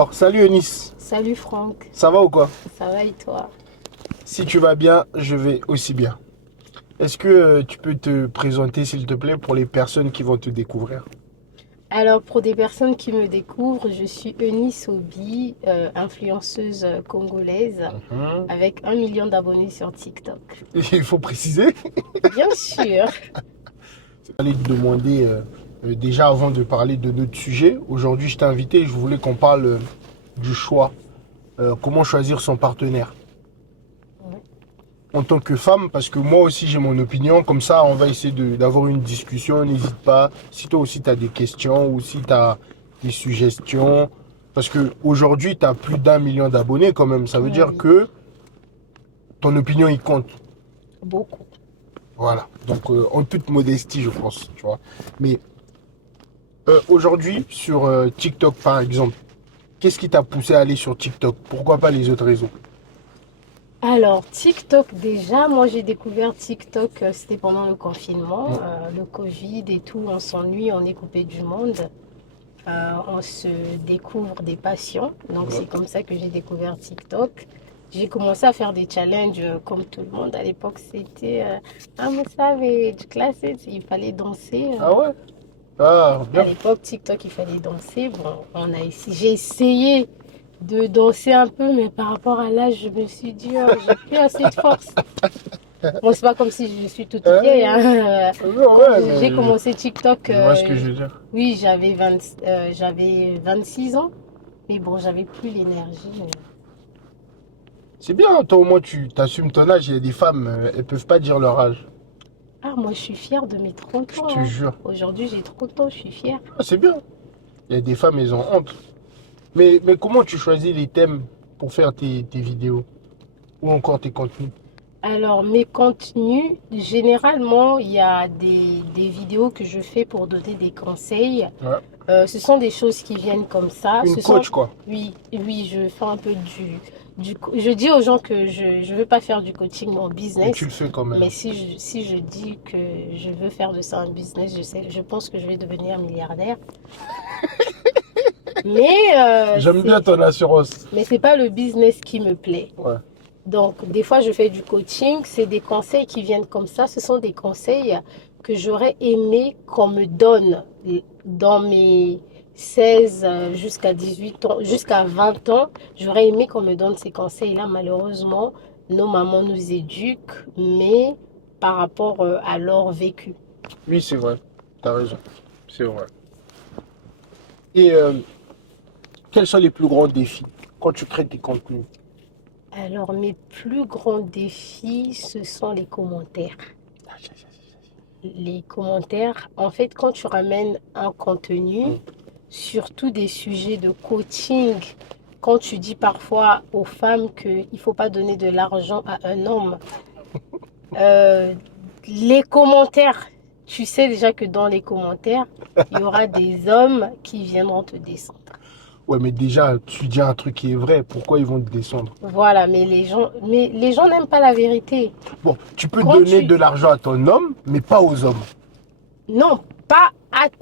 Alors, salut Eunice, Salut Franck, ça va ou quoi? ça va et toi? Si tu vas bien, je vais aussi bien. Est-ce que tu peux te présenter s'il te plaît pour les personnes qui vont te découvrir? Alors pour des personnes qui me découvrent, je suis Eunice Obi, influenceuse congolaise Mhm. avec 1 million d'abonnés sur TikTok. Il faut préciser. Bien sûr. J'allais te demander déjà avant de parler de notre sujet. Aujourd'hui, je t'ai invité, je voulais qu'on parle du choix. Comment choisir son partenaire Ouais. en tant que femme, parce que moi aussi j'ai mon opinion. Comme ça, on va essayer d'avoir une discussion. N'hésite pas. Si toi aussi tu as des questions ou si tu as des suggestions. Parce que aujourd'hui, tu as plus d'1 million d'abonnés quand même. Ça veut dire Oui, que ton opinion, il compte. beaucoup. Voilà. Donc, en toute modestie, je pense. Tu vois. Mais aujourd'hui, sur TikTok, par exemple, qu'est-ce qui t'a poussé à aller sur TikTok? Pourquoi pas les autres réseaux? Alors TikTok déjà, moi j'ai découvert TikTok, c'était pendant le confinement, Mm. le Covid et tout, on s'ennuie, on est coupé du monde. On se découvre des passions. Donc Ouais. c'est comme ça que j'ai découvert TikTok. J'ai commencé à faire des challenges comme tout le monde. À l'époque, c'était I'm a savage, classics. Il fallait danser. Ah ouais? Ah, À bien. l'époque, TikTok, il fallait danser. Bon, j'ai essayé de danser un peu, mais par rapport à l'âge, je me suis dit, oh, j'ai plus assez de force. Bon, c'est pas comme si je suis toute vieille, Euh, hein. non, Quand ouais, j'ai mais commencé TikTok, je vois ce que je veux dire. oui, j'avais 26 ans. Mais bon, j'avais plus l'énergie. C'est bien, toi au moins tu t'assumes ton âge. Il y a des femmes, elles peuvent pas dire leur âge. Ah, moi, je suis fière de mes 30 Je ans, te hein. jure. Aujourd'hui, j'ai 30 ans, je suis fière. Ah, c'est bien. Il y a des femmes, elles ont honte. Mais comment tu choisis les thèmes pour faire tes vidéos ou encore tes contenus? Alors, mes contenus, généralement, il y a des vidéos que je fais pour donner des conseils. Ouais. Ce sont des choses qui viennent comme ça. Une coach, quoi. Oui, oui, je fais un peu je dis aux gens que je ne veux pas faire du coaching en Mais tu business, le fais quand même. mais si je dis que je veux faire de ça un business, je pense que je vais devenir milliardaire. Mais J'aime bien ton assurance. c'est pas le business qui me plaît. Ouais. Donc, des fois, je fais du coaching, c'est des conseils qui viennent comme ça. Ce sont des conseils que j'aurais aimé qu'on me donne dans mes 16 jusqu'à 18 ans, jusqu'à 20 ans. J'aurais aimé qu'on me donne ces conseils-là. Malheureusement, nos mamans nous éduquent, mais par rapport à leur vécu. Oui, c'est vrai. T'as raison. C'est vrai. Et quels sont les plus grands défis quand tu crées tes contenus? Alors, mes plus grands défis, ce sont les commentaires. Les commentaires, en fait, quand tu ramènes un contenu, Mm. surtout des sujets de coaching, quand tu dis parfois aux femmes qu'il ne faut pas donner de l'argent à un homme, euh, les commentaires, tu sais déjà que dans les commentaires, il y aura des hommes qui viendront te descendre. Ouais, mais déjà, tu dis un truc qui est vrai. Pourquoi ils vont te descendre? Voilà, mais les gens n'aiment pas la vérité. Bon, tu peux Quand donner tu, de l'argent à ton homme, mais pas aux hommes. Non, pas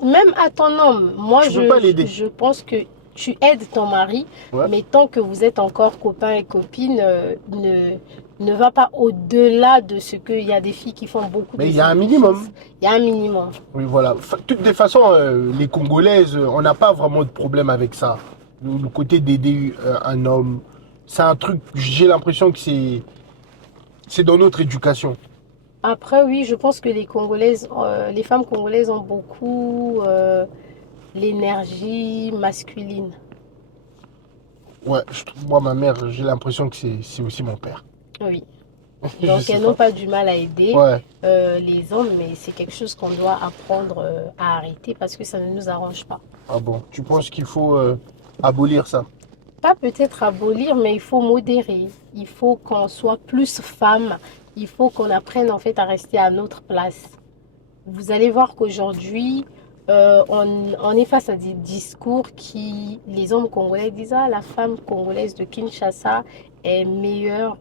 même à ton homme. Moi, Tu peux pas l'aider. je pense que tu aides ton mari, Ouais. mais tant que vous êtes encore copains et copines, ne va pas au-delà de ce qu'il y a des filles qui font beaucoup Mais de il y a un sacrifices. minimum. Il y a un minimum. Oui, voilà. Toutes les façons, les Congolaises, on n'a pas vraiment de problème avec ça. Le côté d'aider un homme, c'est un truc, j'ai l'impression que c'est dans notre éducation. Après, oui, je pense que les femmes congolaises ont beaucoup l'énergie masculine. Ouais, moi, ma mère, j'ai l'impression que c'est aussi mon père. Oui. Je Donc, sais elles n'ont pas. pas du mal à aider Ouais. les hommes, mais c'est quelque chose qu'on doit apprendre à arrêter parce que ça ne nous arrange pas. Ah bon, tu penses qu'il faut abolir ça? Pas peut-être abolir, mais il faut modérer. Il faut qu'on soit plus femme. Il faut qu'on apprenne en fait à rester à notre place. Vous allez voir qu'aujourd'hui, on est face à des discours qui, les hommes congolais disent, ah, la femme congolaise de Kinshasa est meilleure.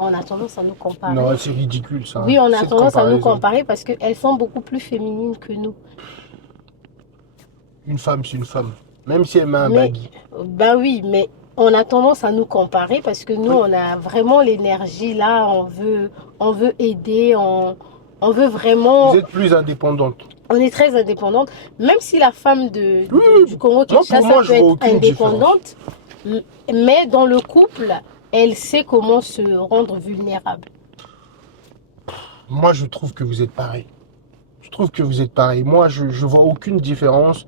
On a tendance à nous Non, comparer. c'est ridicule ça, hein. Oui, on a Cette tendance à nous comparaison. comparer parce qu'elles sont beaucoup plus féminines que nous. Une femme, c'est une femme. Même si elle met un Mais, baggy. ben oui, mais on a tendance à nous comparer parce que nous, Oui. on a vraiment l'énergie là, on veut aider, on veut Vous vraiment, êtes plus indépendante. on est très indépendante. Même si la femme Oui, du oui. Congo Moi, pour Kinshasa moi, peut je vois être aucune différence. indépendante, mais dans le couple, elle sait comment se rendre vulnérable. Moi, je trouve que vous êtes pareil. Je trouve que vous êtes pareil. Moi, je vois aucune différence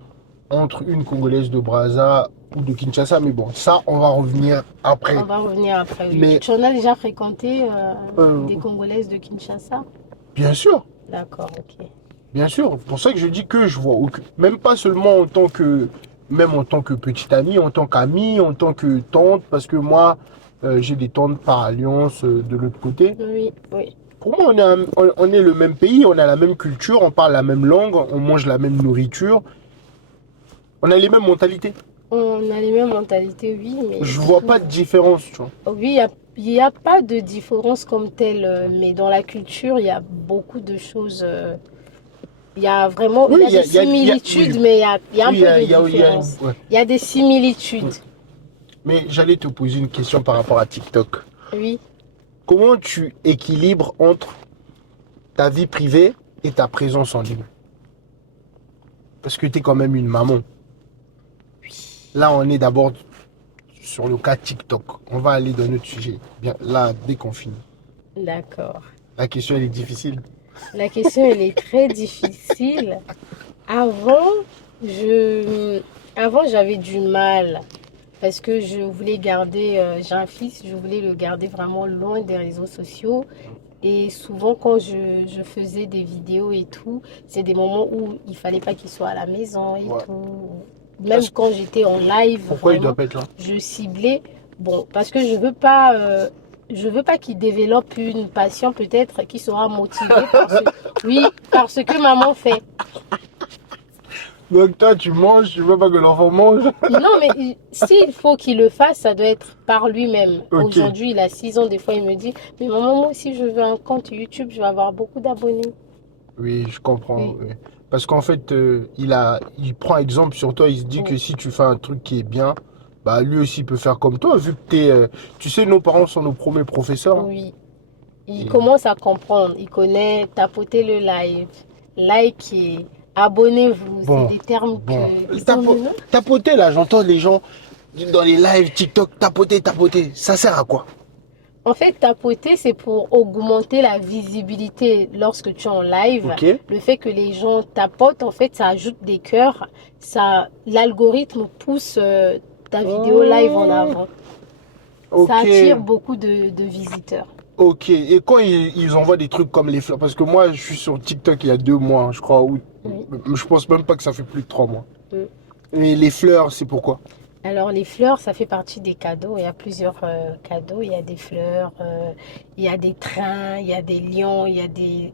entre une Congolaise de Brazza ou de Kinshasa. Mais bon, ça, on va revenir On après. va revenir après, oui. Mais Tu en as déjà fréquenté euh, des Congolaises de Kinshasa? bien sûr, D'accord, ok. bien sûr. C'est pour ça que je dis que je vois aucun. Même pas seulement en tant que. Même en tant que petite amie, en tant qu'amie, en tant que tante. Parce que moi, j'ai des tantes par alliance de l'autre côté. Oui, oui. Pour moi, on est le même pays, on a la même culture, on parle la même langue, on mange la même nourriture. On a les mêmes mentalités. On a les mêmes mentalités, oui, mais Je du vois coup, pas de différence, tu vois. oui, il y a pas de différence comme telle, mais dans la culture, il y a beaucoup de choses. Il y a vraiment, il Oui, y a des similitudes, oui, mais il y a un oui, peu de ouais. différence. Il y a des similitudes, Mais j'allais te poser une question par rapport à TikTok. oui. Comment tu équilibres entre ta vie privée et ta présence en ligne? Parce que tu es quand même une maman. Là, on est d'abord sur le cas TikTok. On va aller dans notre sujet. Bien, là, dès qu'on finit. D'accord. La question, elle est difficile. La question, elle est très difficile. Avant, je, avant, j'avais du mal parce que je voulais garder, j'ai un fils, je voulais le garder vraiment loin des réseaux sociaux. Et souvent, quand je faisais des vidéos et tout, c'est des moments où il fallait pas qu'il soit à la maison et Ouais. tout. Même quand j'étais en live, Pourquoi il doit vraiment, pas être là? je ciblais. Bon, parce que je veux pas qu'il développe une passion peut-être qui sera motivée par ce, oui, par ce que maman fait. Donc toi, tu manges, tu veux pas que l'enfant mange? Non, mais s'il faut qu'il le fasse, ça doit être par lui-même. Ok. Aujourd'hui, il a 6 ans, des fois, il me dit, mais maman, moi aussi, je veux un compte YouTube, je vais avoir beaucoup d'abonnés. Oui, je comprends. Oui. Oui. Parce qu'en fait, il prend exemple sur toi. Il se dit que si tu fais un truc qui est bien, bah lui aussi il peut faire comme toi. Vu que tu sais, nos parents sont nos premiers professeurs, hein. Oui, il Et commence à comprendre. Il connaît tapoter le live, liker, abonnez-vous. C'est bon, des termes bon. qui sont nouveaux. Tapoter là, j'entends les gens dans les lives TikTok tapoter, tapoter. Ça sert à quoi? En fait, tapoter, c'est pour augmenter la visibilité lorsque tu es en live. Ok. Le fait que les gens tapotent, en fait, ça ajoute des cœurs. Ça, l'algorithme pousse ta vidéo live en Mmh, avant. Ça ok. attire beaucoup de visiteurs. Ok. Et quand ils envoient des trucs comme les fleurs, parce que moi je suis sur TikTok il y a 2 mois, hein, je crois, ou Oui. je pense même pas que ça fait plus de 3 mois. Mm. Et les fleurs, c'est pourquoi? Alors, les fleurs, ça fait partie des cadeaux. Il y a plusieurs cadeaux. Il y a des fleurs, il y a des trains, il y a des lions, il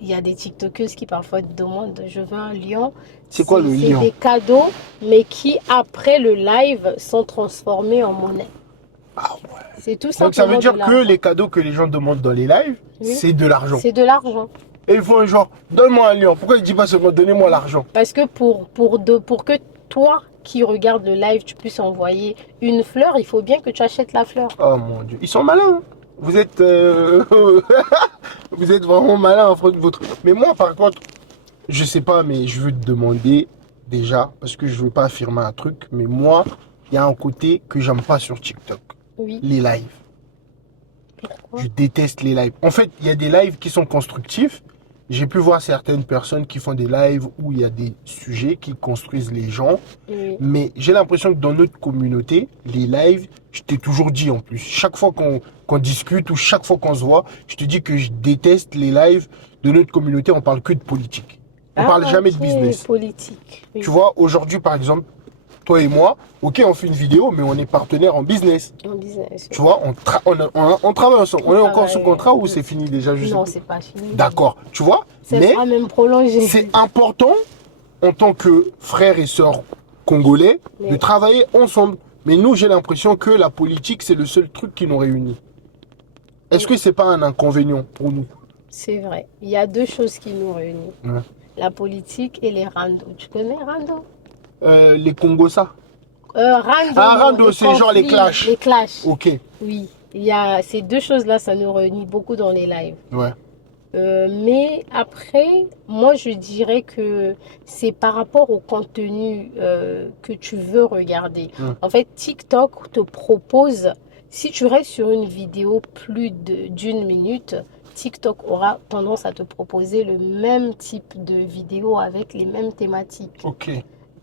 y a des TikTokeuses qui parfois te demandent, je veux un lion. C'est quoi le C'est lion? des cadeaux, mais qui, après le live, sont transformés en monnaie. Ah ouais. C'est tout Donc ça veut simplement de dire que l'argent. les cadeaux que les gens demandent dans les lives, Oui, c'est de l'argent. c'est de l'argent. Et ils font un genre, donne-moi un lion. Pourquoi ils disent pas seulement donnez-moi l'argent? Parce que pour que toi qui regardes le live, tu puisses envoyer une fleur, il faut bien que tu achètes la fleur. Oh mon Dieu, ils sont malins, hein. Vous êtes, vous êtes vraiment malins en de votre. Mais moi, par contre, je sais pas, mais je veux te demander déjà, parce que je veux pas affirmer un truc, mais moi, il y a un côté que j'aime pas sur TikTok, Oui, les lives. pourquoi? Je déteste les lives. En fait, il y a des lives qui sont constructifs. J'ai pu voir certaines personnes qui font des lives où il y a des sujets qui construisent les gens. Oui. Mais j'ai l'impression que dans notre communauté, les lives, je t'ai toujours dit en plus, chaque fois qu'on discute ou chaque fois qu'on se voit, je te dis que je déteste les lives de notre communauté. On parle que de politique. On Ah, parle jamais de ok, business. politique. Tu Oui, vois, aujourd'hui par exemple, toi et moi, ok, on fait une vidéo, mais on est partenaires en business. en business. Tu vois, on travaille ensemble. On est encore sous Travaille. contrat ou c'est fini déjà, je sais Non, plus. c'est pas fini. D'accord, tu vois, Ça mais sera même prolongé. c'est important en tant que frères et sœurs congolais de Mais travailler ensemble. Mais nous, j'ai l'impression que la politique, c'est le seul truc qui nous réunit. Est-ce oui, que c'est pas un inconvénient pour nous? c'est vrai. Il y a deux choses qui nous réunissent. Ouais. La politique et les randos. Tu connais rando? Les Congos, ça? Random, Ah, rando, les c'est genre les conflits, clashs. les clashs. Ok, Oui, il y a ces deux choses-là, ça nous réunit beaucoup dans les lives. ouais. Mais après, moi, je dirais que c'est par rapport au contenu que tu veux regarder. Hmm. En fait, TikTok te propose, si tu restes sur une vidéo d'une minute, TikTok aura tendance à te proposer le même type de vidéo avec les mêmes thématiques. Ok.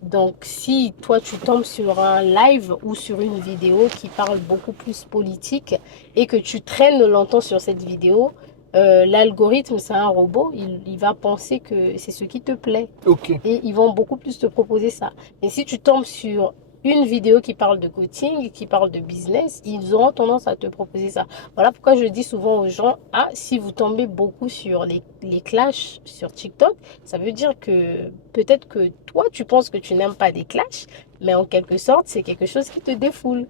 Donc, si toi, tu tombes sur un live ou sur une vidéo qui parle beaucoup plus politique et que tu traînes longtemps sur cette vidéo, l'algorithme, c'est un robot, il va penser que c'est ce qui te plaît Ok. et ils vont beaucoup plus te proposer ça. Mais si tu tombes sur une vidéo qui parle de coaching, qui parle de business, ils auront tendance à te proposer ça. Voilà pourquoi je dis souvent aux gens, ah, si vous tombez beaucoup sur les clashs sur TikTok, ça veut dire que peut-être que toi, tu penses que tu n'aimes pas des clashs, mais en quelque sorte, c'est quelque chose qui te défoule.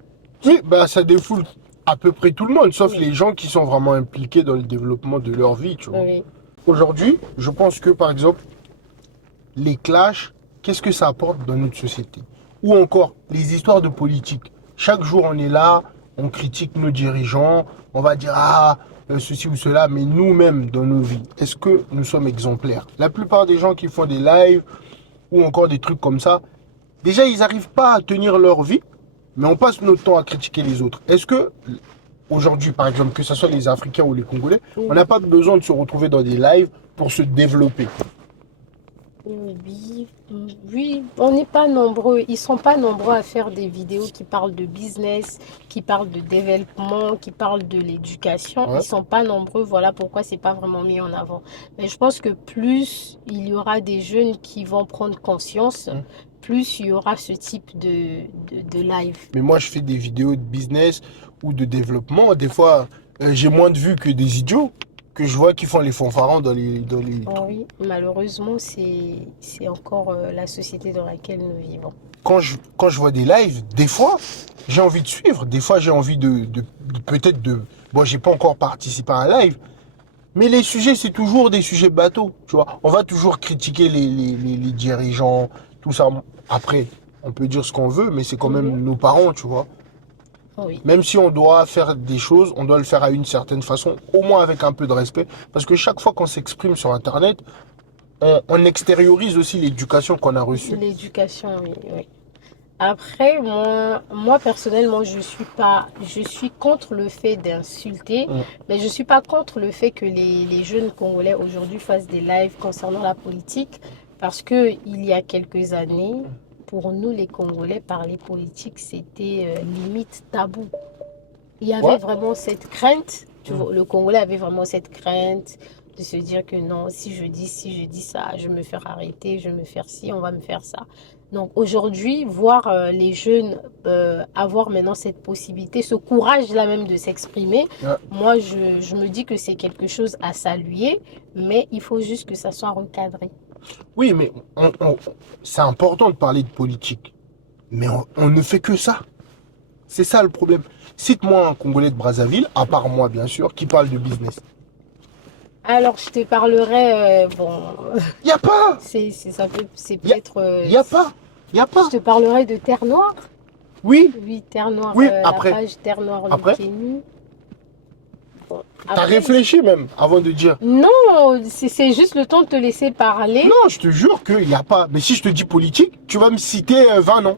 Oui, bah ça défoule à peu près tout le monde, sauf Oui, les gens qui sont vraiment impliqués dans le développement de leur vie, tu vois. oui, Aujourd'hui, je pense que par exemple, les clashs, qu'est-ce que ça apporte dans notre société? Ou encore, les histoires de politique. Chaque jour, on est là, on critique nos dirigeants, on va dire, ah, ceci ou cela, mais nous-mêmes, dans nos vies, est-ce que nous sommes exemplaires? La plupart des gens qui font des lives ou encore des trucs comme ça, déjà, ils n'arrivent pas à tenir leur vie, mais on passe notre temps à critiquer les autres. Est-ce que, aujourd'hui, par exemple, que ce soit les Africains ou les Congolais, on oui. n'a pas besoin de se retrouver dans des lives pour se développer? Oui, oui, on n'est pas nombreux. Ils sont pas nombreux à faire des vidéos qui parlent de business, qui parlent de développement, qui parlent de l'éducation. Ils Ouais. sont pas nombreux. Voilà pourquoi c'est pas vraiment mis en avant. Mais je pense que plus il y aura des jeunes qui vont prendre conscience, Mm. plus il y aura ce type de live. Mais moi, je fais des vidéos de business ou de développement. Des fois, j'ai moins de vues que des idiots que je vois qui font les fanfarons dans les Oh trucs. oui, malheureusement, c'est encore la société dans laquelle nous vivons. Quand je vois des lives, des fois, j'ai envie de suivre. Des fois, j'ai envie peut-être de. Bon, j'ai pas encore participé à un live, mais les sujets, c'est toujours des sujets bateaux. Tu vois, on va toujours critiquer les dirigeants, tout ça. Après, on peut dire ce qu'on veut, mais c'est quand Mhm. même nos parents, tu vois. Oui. Même si on doit faire des choses, on doit le faire à une certaine façon, au moins avec un peu de respect. Parce que chaque fois qu'on s'exprime sur Internet, on extériorise aussi l'éducation qu'on a reçue. L'éducation, oui, oui. Après, moi personnellement, je suis contre le fait d'insulter, Mm. mais je suis pas contre le fait que les jeunes Congolais aujourd'hui fassent des lives concernant la politique, parce que il y a quelques années, pour nous les Congolais, parler politique, c'était limite tabou. Il y avait Ouais. vraiment cette crainte, tu Mm. vois, le Congolais avait vraiment cette crainte de se dire que non, si je dis ça, je vais me faire arrêter, je vais me faire ci, on va me faire ça. Donc aujourd'hui, voir les jeunes avoir maintenant cette possibilité, ce courage-là même de s'exprimer, Ouais. moi je me dis que c'est quelque chose à saluer, mais il faut juste que ça soit recadré. Oui, mais c'est important de parler de politique. Mais on ne fait que ça. C'est ça le problème. Cite-moi un Congolais de Brazzaville, à part moi bien sûr, qui parle de business. Alors je te parlerai, bon, Il n'y a pas. c'est Il n'y a, peut-être, y a pas. Il n'y a je pas. te parlerai de Terre Noire. Oui, Oui, Terre Noire, oui, la après. page Terre Noire Après, Lucchini. Bon, t'as après, réfléchi même avant de dire. non, c'est juste le temps de te laisser parler. Non, je te jure qu'il n'y a pas. Mais si je te dis politique, tu vas me citer 20 noms.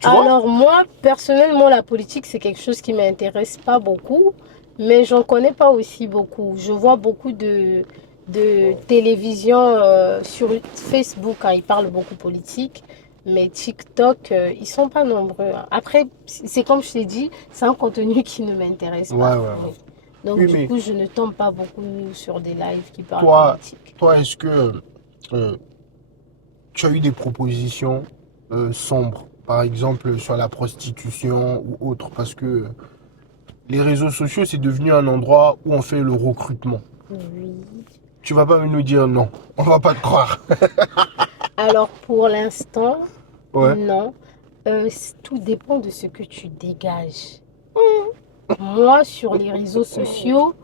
Tu vois? Alors moi, personnellement, la politique, c'est quelque chose qui m'intéresse pas beaucoup, mais j'en connais pas aussi beaucoup. Je vois beaucoup de télévision sur Facebook quand ils parlent beaucoup politique, mais TikTok, ils sont pas nombreux, hein. Après, c'est comme je t'ai dit, c'est un contenu qui ne m'intéresse Ouais, pas. ouais, ouais. Oui. Donc Oui, du mais coup, je ne tombe pas beaucoup sur des lives qui parlent toi, politique. toi, est-ce que euh, tu as eu des propositions sombres, par exemple sur la prostitution ou autre? Parce que les réseaux sociaux, c'est devenu un endroit où on fait le recrutement. Oui. Tu vas pas nous dire non, on va pas te croire. Alors pour l'instant, Ouais. non. Tout dépend de ce que tu dégages. Moi, sur les réseaux sociaux,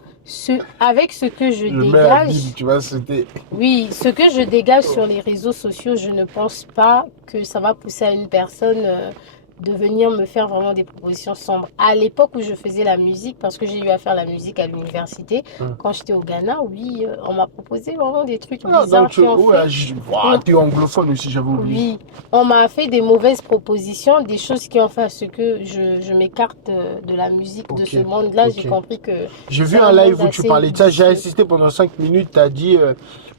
avec ce que je Le mets à bim, dégage, tu vois, c'était. oui, ce que je dégage sur les réseaux sociaux, je ne pense pas que ça va pousser à une personne de venir me faire vraiment des propositions sombres. À l'époque où je faisais la musique, parce que j'ai eu à faire la musique à l'université, Hum. quand j'étais au Ghana, oui, on m'a proposé vraiment des trucs Ah, donc, bizarres qui ont fait. ouah, on- t'es anglophone aussi, j'avais oublié. oui, on m'a fait des mauvaises propositions, des choses qui ont fait à ce que je m'écarte de la musique, de Ok, ce monde-là. J'ai ok. compris que J'ai c'est vu un un live monde où tu assez parlais de ça, j'ai vicieux. insisté pendant 5 minutes,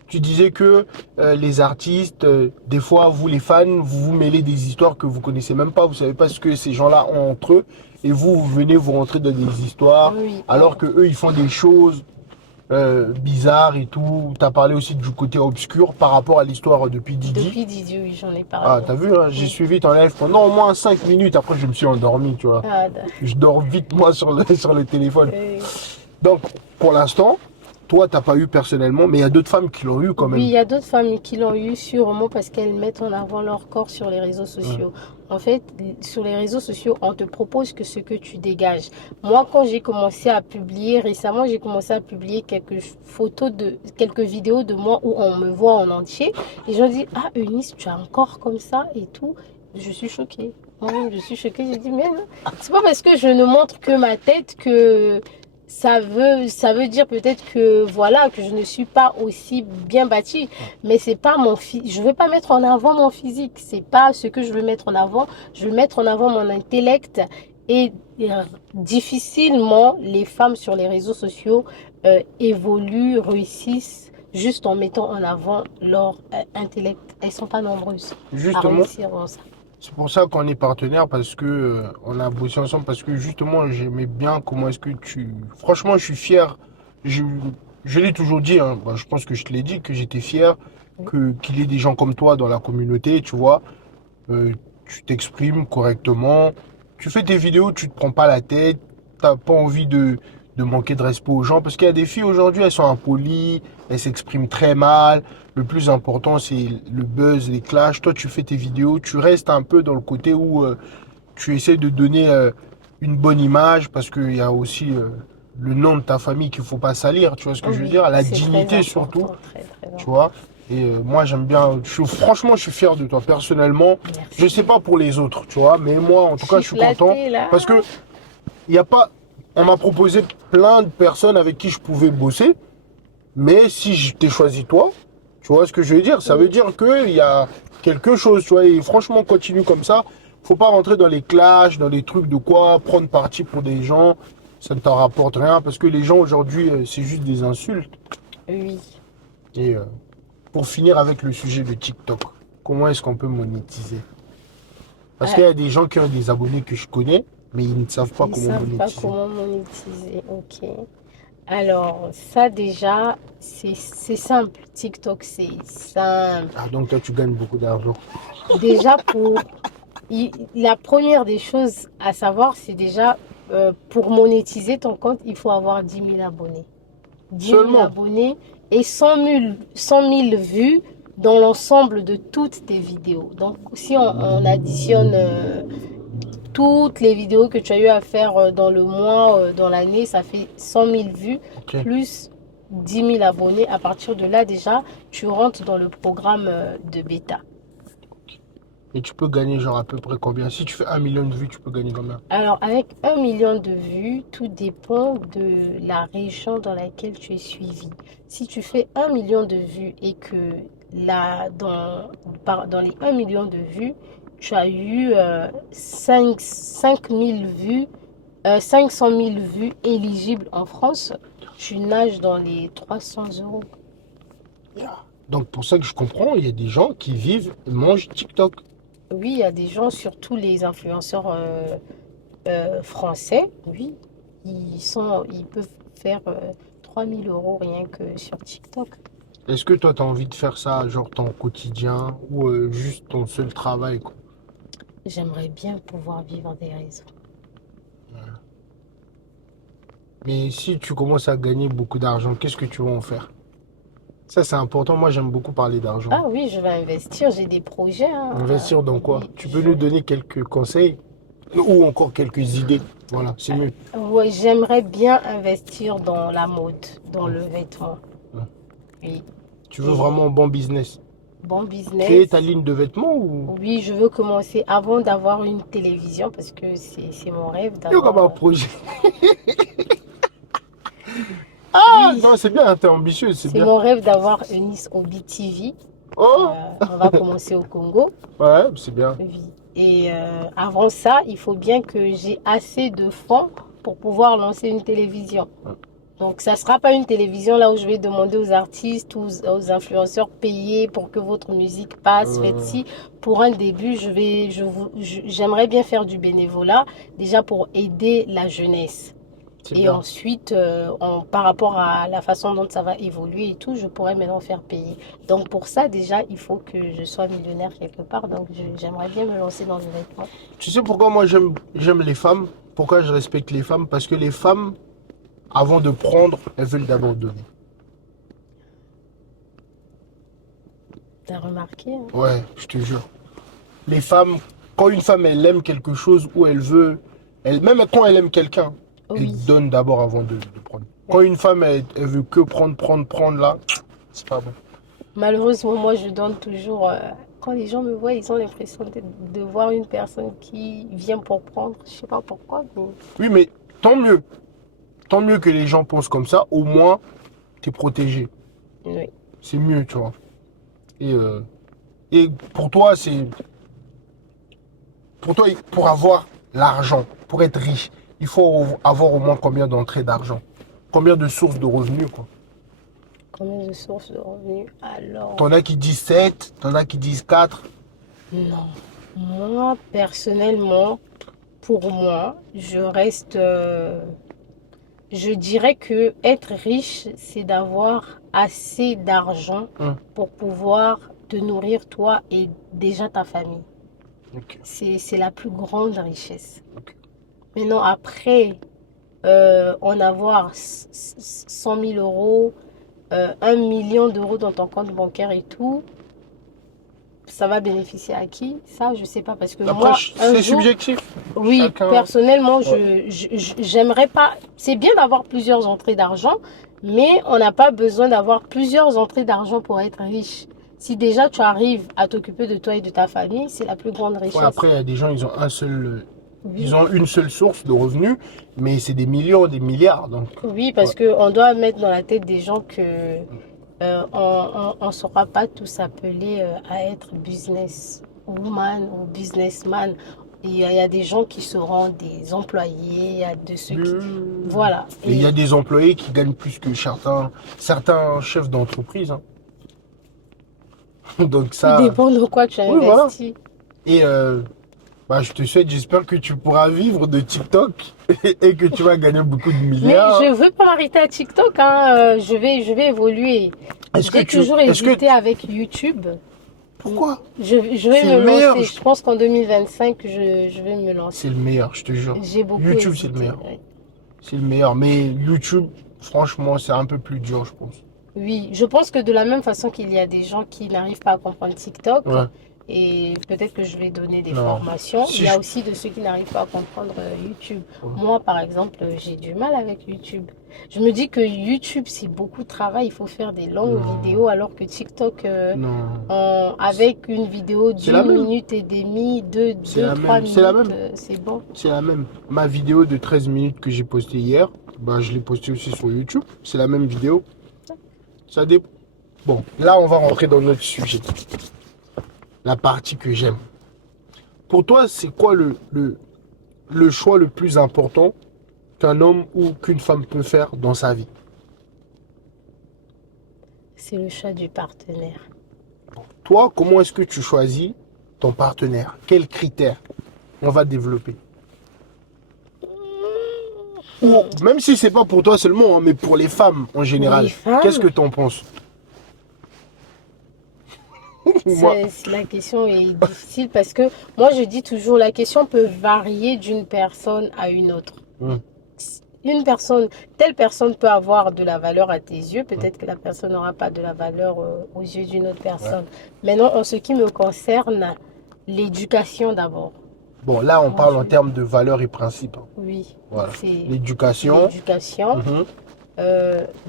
tu disais que les artistes, des fois, vous les fans, vous vous mêlez des histoires que vous connaissez même pas, vous savez pas ce que ces gens-là ont entre eux, et vous venez vous rentrer dans des histoires, Oui, alors que eux, ils font des choses bizarres et tout. T'as parlé aussi du côté obscur par rapport à l'histoire de P. Diddy. depuis Didier, oui, j'en ai parlé. Ah, t'as vu, hein, j'ai Oui. suivi ton live pendant au moins 5 minutes, après je me suis endormi, tu vois. Ah, Je dors vite, moi, sur sur le téléphone. euh, Donc, pour l'instant, toi, t'as pas eu personnellement, mais il y a d'autres femmes qui l'ont eu quand oui, il même. y a d'autres familles qui l'ont eu sûrement parce qu'elles mettent en avant leur corps sur les réseaux Hum. sociaux. En fait, sur les réseaux sociaux, on te propose que ce que tu dégages. Moi, quand j'ai commencé à publier, récemment, j'ai commencé à publier quelques photos quelques vidéos de moi où on me voit en entier. Et je dis, ah, Eunice, tu as un corps comme ça et tout. Je suis choquée. Moi-même, je suis choquée. J'ai dit, mais non, c'est pas parce que je ne montre que ma tête que ça veut dire peut-être que voilà que je ne suis pas aussi bien bâtie, mais c'est pas je veux pas mettre en avant mon physique, c'est pas ce que je veux mettre en avant. Je veux mettre en avant mon intellect et difficilement les femmes sur les réseaux sociaux évoluent, réussissent juste en mettant en avant leur intellect. Elles sont pas nombreuses à Justement, réussir dans ça. c'est pour ça qu'on est partenaires, parce que on a bossé ensemble, parce que justement, j'aimais bien comment est-ce que tu... Franchement, je suis fier. Je, je l'ai toujours dit, hein, bah, je pense que je te l'ai dit, que j'étais fier qu'il y ait des gens comme toi dans la communauté, tu vois. Euh, tu t'exprimes correctement, tu fais tes vidéos, tu te prends pas la tête, t'as pas envie de manquer de respect aux gens, parce qu'il y a des filles aujourd'hui, elles sont impolies, elles s'expriment très mal. Le plus important, c'est le buzz, les clashs. Toi, tu fais tes vidéos, tu restes un peu dans le côté où tu essaies de donner une bonne image, parce qu'il y a aussi le nom de ta famille qu'il faut pas salir, tu vois ce que je veux Oui, dire, la c'est très dignité surtout, important, très très tu important. vois. Et moi, j'aime bien. Franchement, je suis fier de toi, personnellement. Je sais Merci. pas pour les autres, tu vois, mais moi, en Je tout cas, suis je suis content flattée là. parce que il y a pas. On m'a proposé plein de personnes avec qui je pouvais bosser, mais si je t'ai choisi toi, tu vois ce que je veux dire? Ça veut Oui. dire qu'il y a quelque chose, tu vois. Et franchement, continue comme ça. Faut pas rentrer dans les clashs, dans les trucs de quoi prendre parti pour des gens. Ça ne t'en rapporte rien parce que les gens aujourd'hui, c'est juste des insultes. Oui. Et pour finir avec le sujet de TikTok, comment est-ce qu'on peut monétiser? Parce qu'il y Ah, a des gens qui ont des abonnés que je connais, mais ils ne savent pas ils comment savent pas monétiser. comment monétiser. Ok. Alors, ça déjà, c'est simple. TikTok, c'est simple. Ah, donc toi, tu gagnes beaucoup d'argent. Déjà, la première des choses à savoir, c'est déjà pour monétiser ton compte, il faut avoir 10 000 abonnés. 10 000 Seulement. abonnés et 100 000 vues dans l'ensemble de toutes tes vidéos. Donc, si on additionne toutes les vidéos que tu as eu à faire dans le mois, dans l'année, ça fait 100 000 vues Ok. plus 10 000 abonnés. À partir de là, déjà, tu rentres dans le programme de bêta. Et tu peux gagner genre à peu près combien? Si tu fais 1 million de vues, tu peux gagner combien? Alors, avec 1 million de vues, tout dépend de la région dans laquelle tu es suivi. Si tu fais 1 million de vues et que là, dans les 1 million de vues, tu as eu 5 000 vues, 500 000 vues éligibles en France, tu nages dans les 300 euros. Yeah. Donc pour ça que je comprends, il y a des gens qui vivent et mangent TikTok. Oui, il y a des gens, surtout les influenceurs français, oui, ils peuvent faire 3 000 euros rien que sur TikTok. Est-ce que toi, tu as envie de faire ça, genre ton quotidien ou juste ton seul travail, quoi? J'aimerais bien pouvoir vivre des réseaux. Mais si tu commences à gagner beaucoup d'argent, qu'est-ce que tu vas en faire? Ça, c'est important. Moi, j'aime beaucoup parler d'argent. Ah oui, je vais investir, j'ai des projets, hein. Investir dans quoi? Oui, Tu peux nous donner quelques conseils ou encore quelques idées. Voilà, c'est mieux. ouais, j'aimerais bien investir dans la mode, dans Hum, le vêtement. hum. Oui. Tu veux Et vraiment un bon business. bon Créer business. ta ligne de vêtements ou... Oui, je veux commencer avant d'avoir une télévision parce que c'est mon rêve Il y a comme un d'avoir. projet. Ah, Oui, non, c'est bien, t'es ambitieuse, c'est c'est bien. mon rêve d'avoir Eunice Obi TV. Oh, On va commencer au Congo. ouais, c'est bien. Oui. Et avant ça, il faut bien que j'ai assez de fonds pour pouvoir lancer une télévision. Donc, ça ne sera pas une télévision là où je vais demander aux artistes, aux influenceurs payés pour que votre musique passe. Faites Euh, ci. Pour un début, j'aimerais bien faire du bénévolat, déjà pour aider la jeunesse. c'est Et bien. ensuite, par rapport à la façon dont ça va évoluer et tout, je pourrais maintenant faire payer. Donc pour ça, déjà, il faut que je sois millionnaire quelque part. Donc j'aimerais bien me lancer dans le vêtement. Tu sais pourquoi moi j'aime les femmes? Pourquoi je respecte les femmes? Parce que les femmes, avant de prendre, elles veulent d'abord donner. T'as remarqué, hein? Ouais, je te jure. Les femmes, quand une femme elle aime quelque chose ou elle veut, même quand elle aime quelqu'un, elle Oui. donne d'abord avant de prendre. Quand Oui. une femme elle veut que prendre, prendre, prendre là, c'est pas bon. Malheureusement, moi, je donne toujours. Quand les gens me voient, ils ont l'impression de voir une personne qui vient pour prendre. Je sais pas pourquoi, mais Oui, mais tant mieux. Tant mieux que les gens pensent comme ça, au moins t'es protégé. oui. C'est mieux, tu vois. Et, euh, et pour toi, pour avoir l'argent, pour être riche, il faut avoir au moins combien d'entrées d'argent? Combien de sources de revenus, quoi? Combien de sources de revenus? Alors, T'en as qui disent 7, t'en as qui disent 4. non. Moi, personnellement, pour moi, je dirais que être riche, c'est d'avoir assez d'argent Hum, pour pouvoir te nourrir toi et déjà ta famille. ok, C'est la plus grande richesse. ok. Maintenant, après, en avoir 100 000 euros, 1 million d'euros dans ton compte bancaire et tout, ça va bénéficier à qui? Ça, je sais pas. Parce que Après, moi, un c'est jour, subjectif. oui, Chacun. personnellement, Ouais. j'aimerais pas. C'est bien d'avoir plusieurs entrées d'argent, mais on n'a pas besoin d'avoir plusieurs entrées d'argent pour être riche. Si déjà tu arrives à t'occuper de toi et de ta famille, c'est la plus grande Ouais, richesse. après, il y a des gens, Oui, ils ont une seule source de revenus, mais c'est des millions, des milliards. Donc, oui, ouais. parce que on doit mettre dans la tête des gens que on ne saura pas tous appeler à être business woman ou businessman. Il y a des gens qui seront des employés, il y a de ceux qui... Voilà. Mais il y Et a des employés qui gagnent plus que certains chefs d'entreprise, hein. Donc tout ça, dépend de quoi tu as oui, voilà. investi. Et bah, je te souhaite, j'espère que tu pourras vivre de TikTok et que tu vas gagner beaucoup de Mais je milliards. veux pas m'arrêter à TikTok, hein. Je vais évoluer. J'ai toujours hésité avec YouTube. Pourquoi? Je vais C'est me le meilleur. lancer. Je pense qu'en 2025, je vais me C'est lancer. le meilleur, je te jure. J'ai beaucoup YouTube, c'est le hésité. meilleur. Ouais. C'est le meilleur. Mais YouTube, franchement, c'est un peu plus dur, je pense. Oui, je pense que de la même façon qu'il y a des gens qui n'arrivent pas à comprendre TikTok, Ouais. et peut-être que je vais donner des Non. formations, il Si y a je... aussi de ceux qui n'arrivent pas à comprendre YouTube. Ouais. Moi, par exemple, j'ai du mal avec YouTube. Je me dis que YouTube, c'est beaucoup de travail, il faut faire des longues Non. vidéos, alors que TikTok, Non. avec une vidéo C'est la d'une même. minute et demie, deux, C'est deux, la trois même. C'est la minutes, même. c'est bon. C'est la même. Ma vidéo de 13 minutes que j'ai postée hier, bah, je l'ai postée aussi sur YouTube. C'est la même vidéo. Ça dépend. Bon, là, on va rentrer dans notre sujet. La partie que j'aime. Pour toi, c'est quoi le choix le plus important qu'un homme ou qu'une femme peut faire dans sa vie? C'est le choix du partenaire. Toi, comment est-ce que tu choisis ton partenaire? Quels critères on va développer? Ou, même si c'est pas pour toi seulement, hein, mais pour les femmes en Pour les général, qu'est-ce que femmes, tu en penses? Moi, La question est difficile parce que moi je dis toujours la question peut varier d'une personne à une autre. hum, Telle personne peut avoir de la valeur à tes yeux, peut-être que la personne n'aura pas de la valeur aux yeux d'une autre ouais. personne. Maintenant, en ce qui me concerne, l'éducation d'abord. Bon, là, on Moi, parle en termes de valeurs et principes, hein. oui, Voilà. c'est L'éducation. l'éducation, Mhm,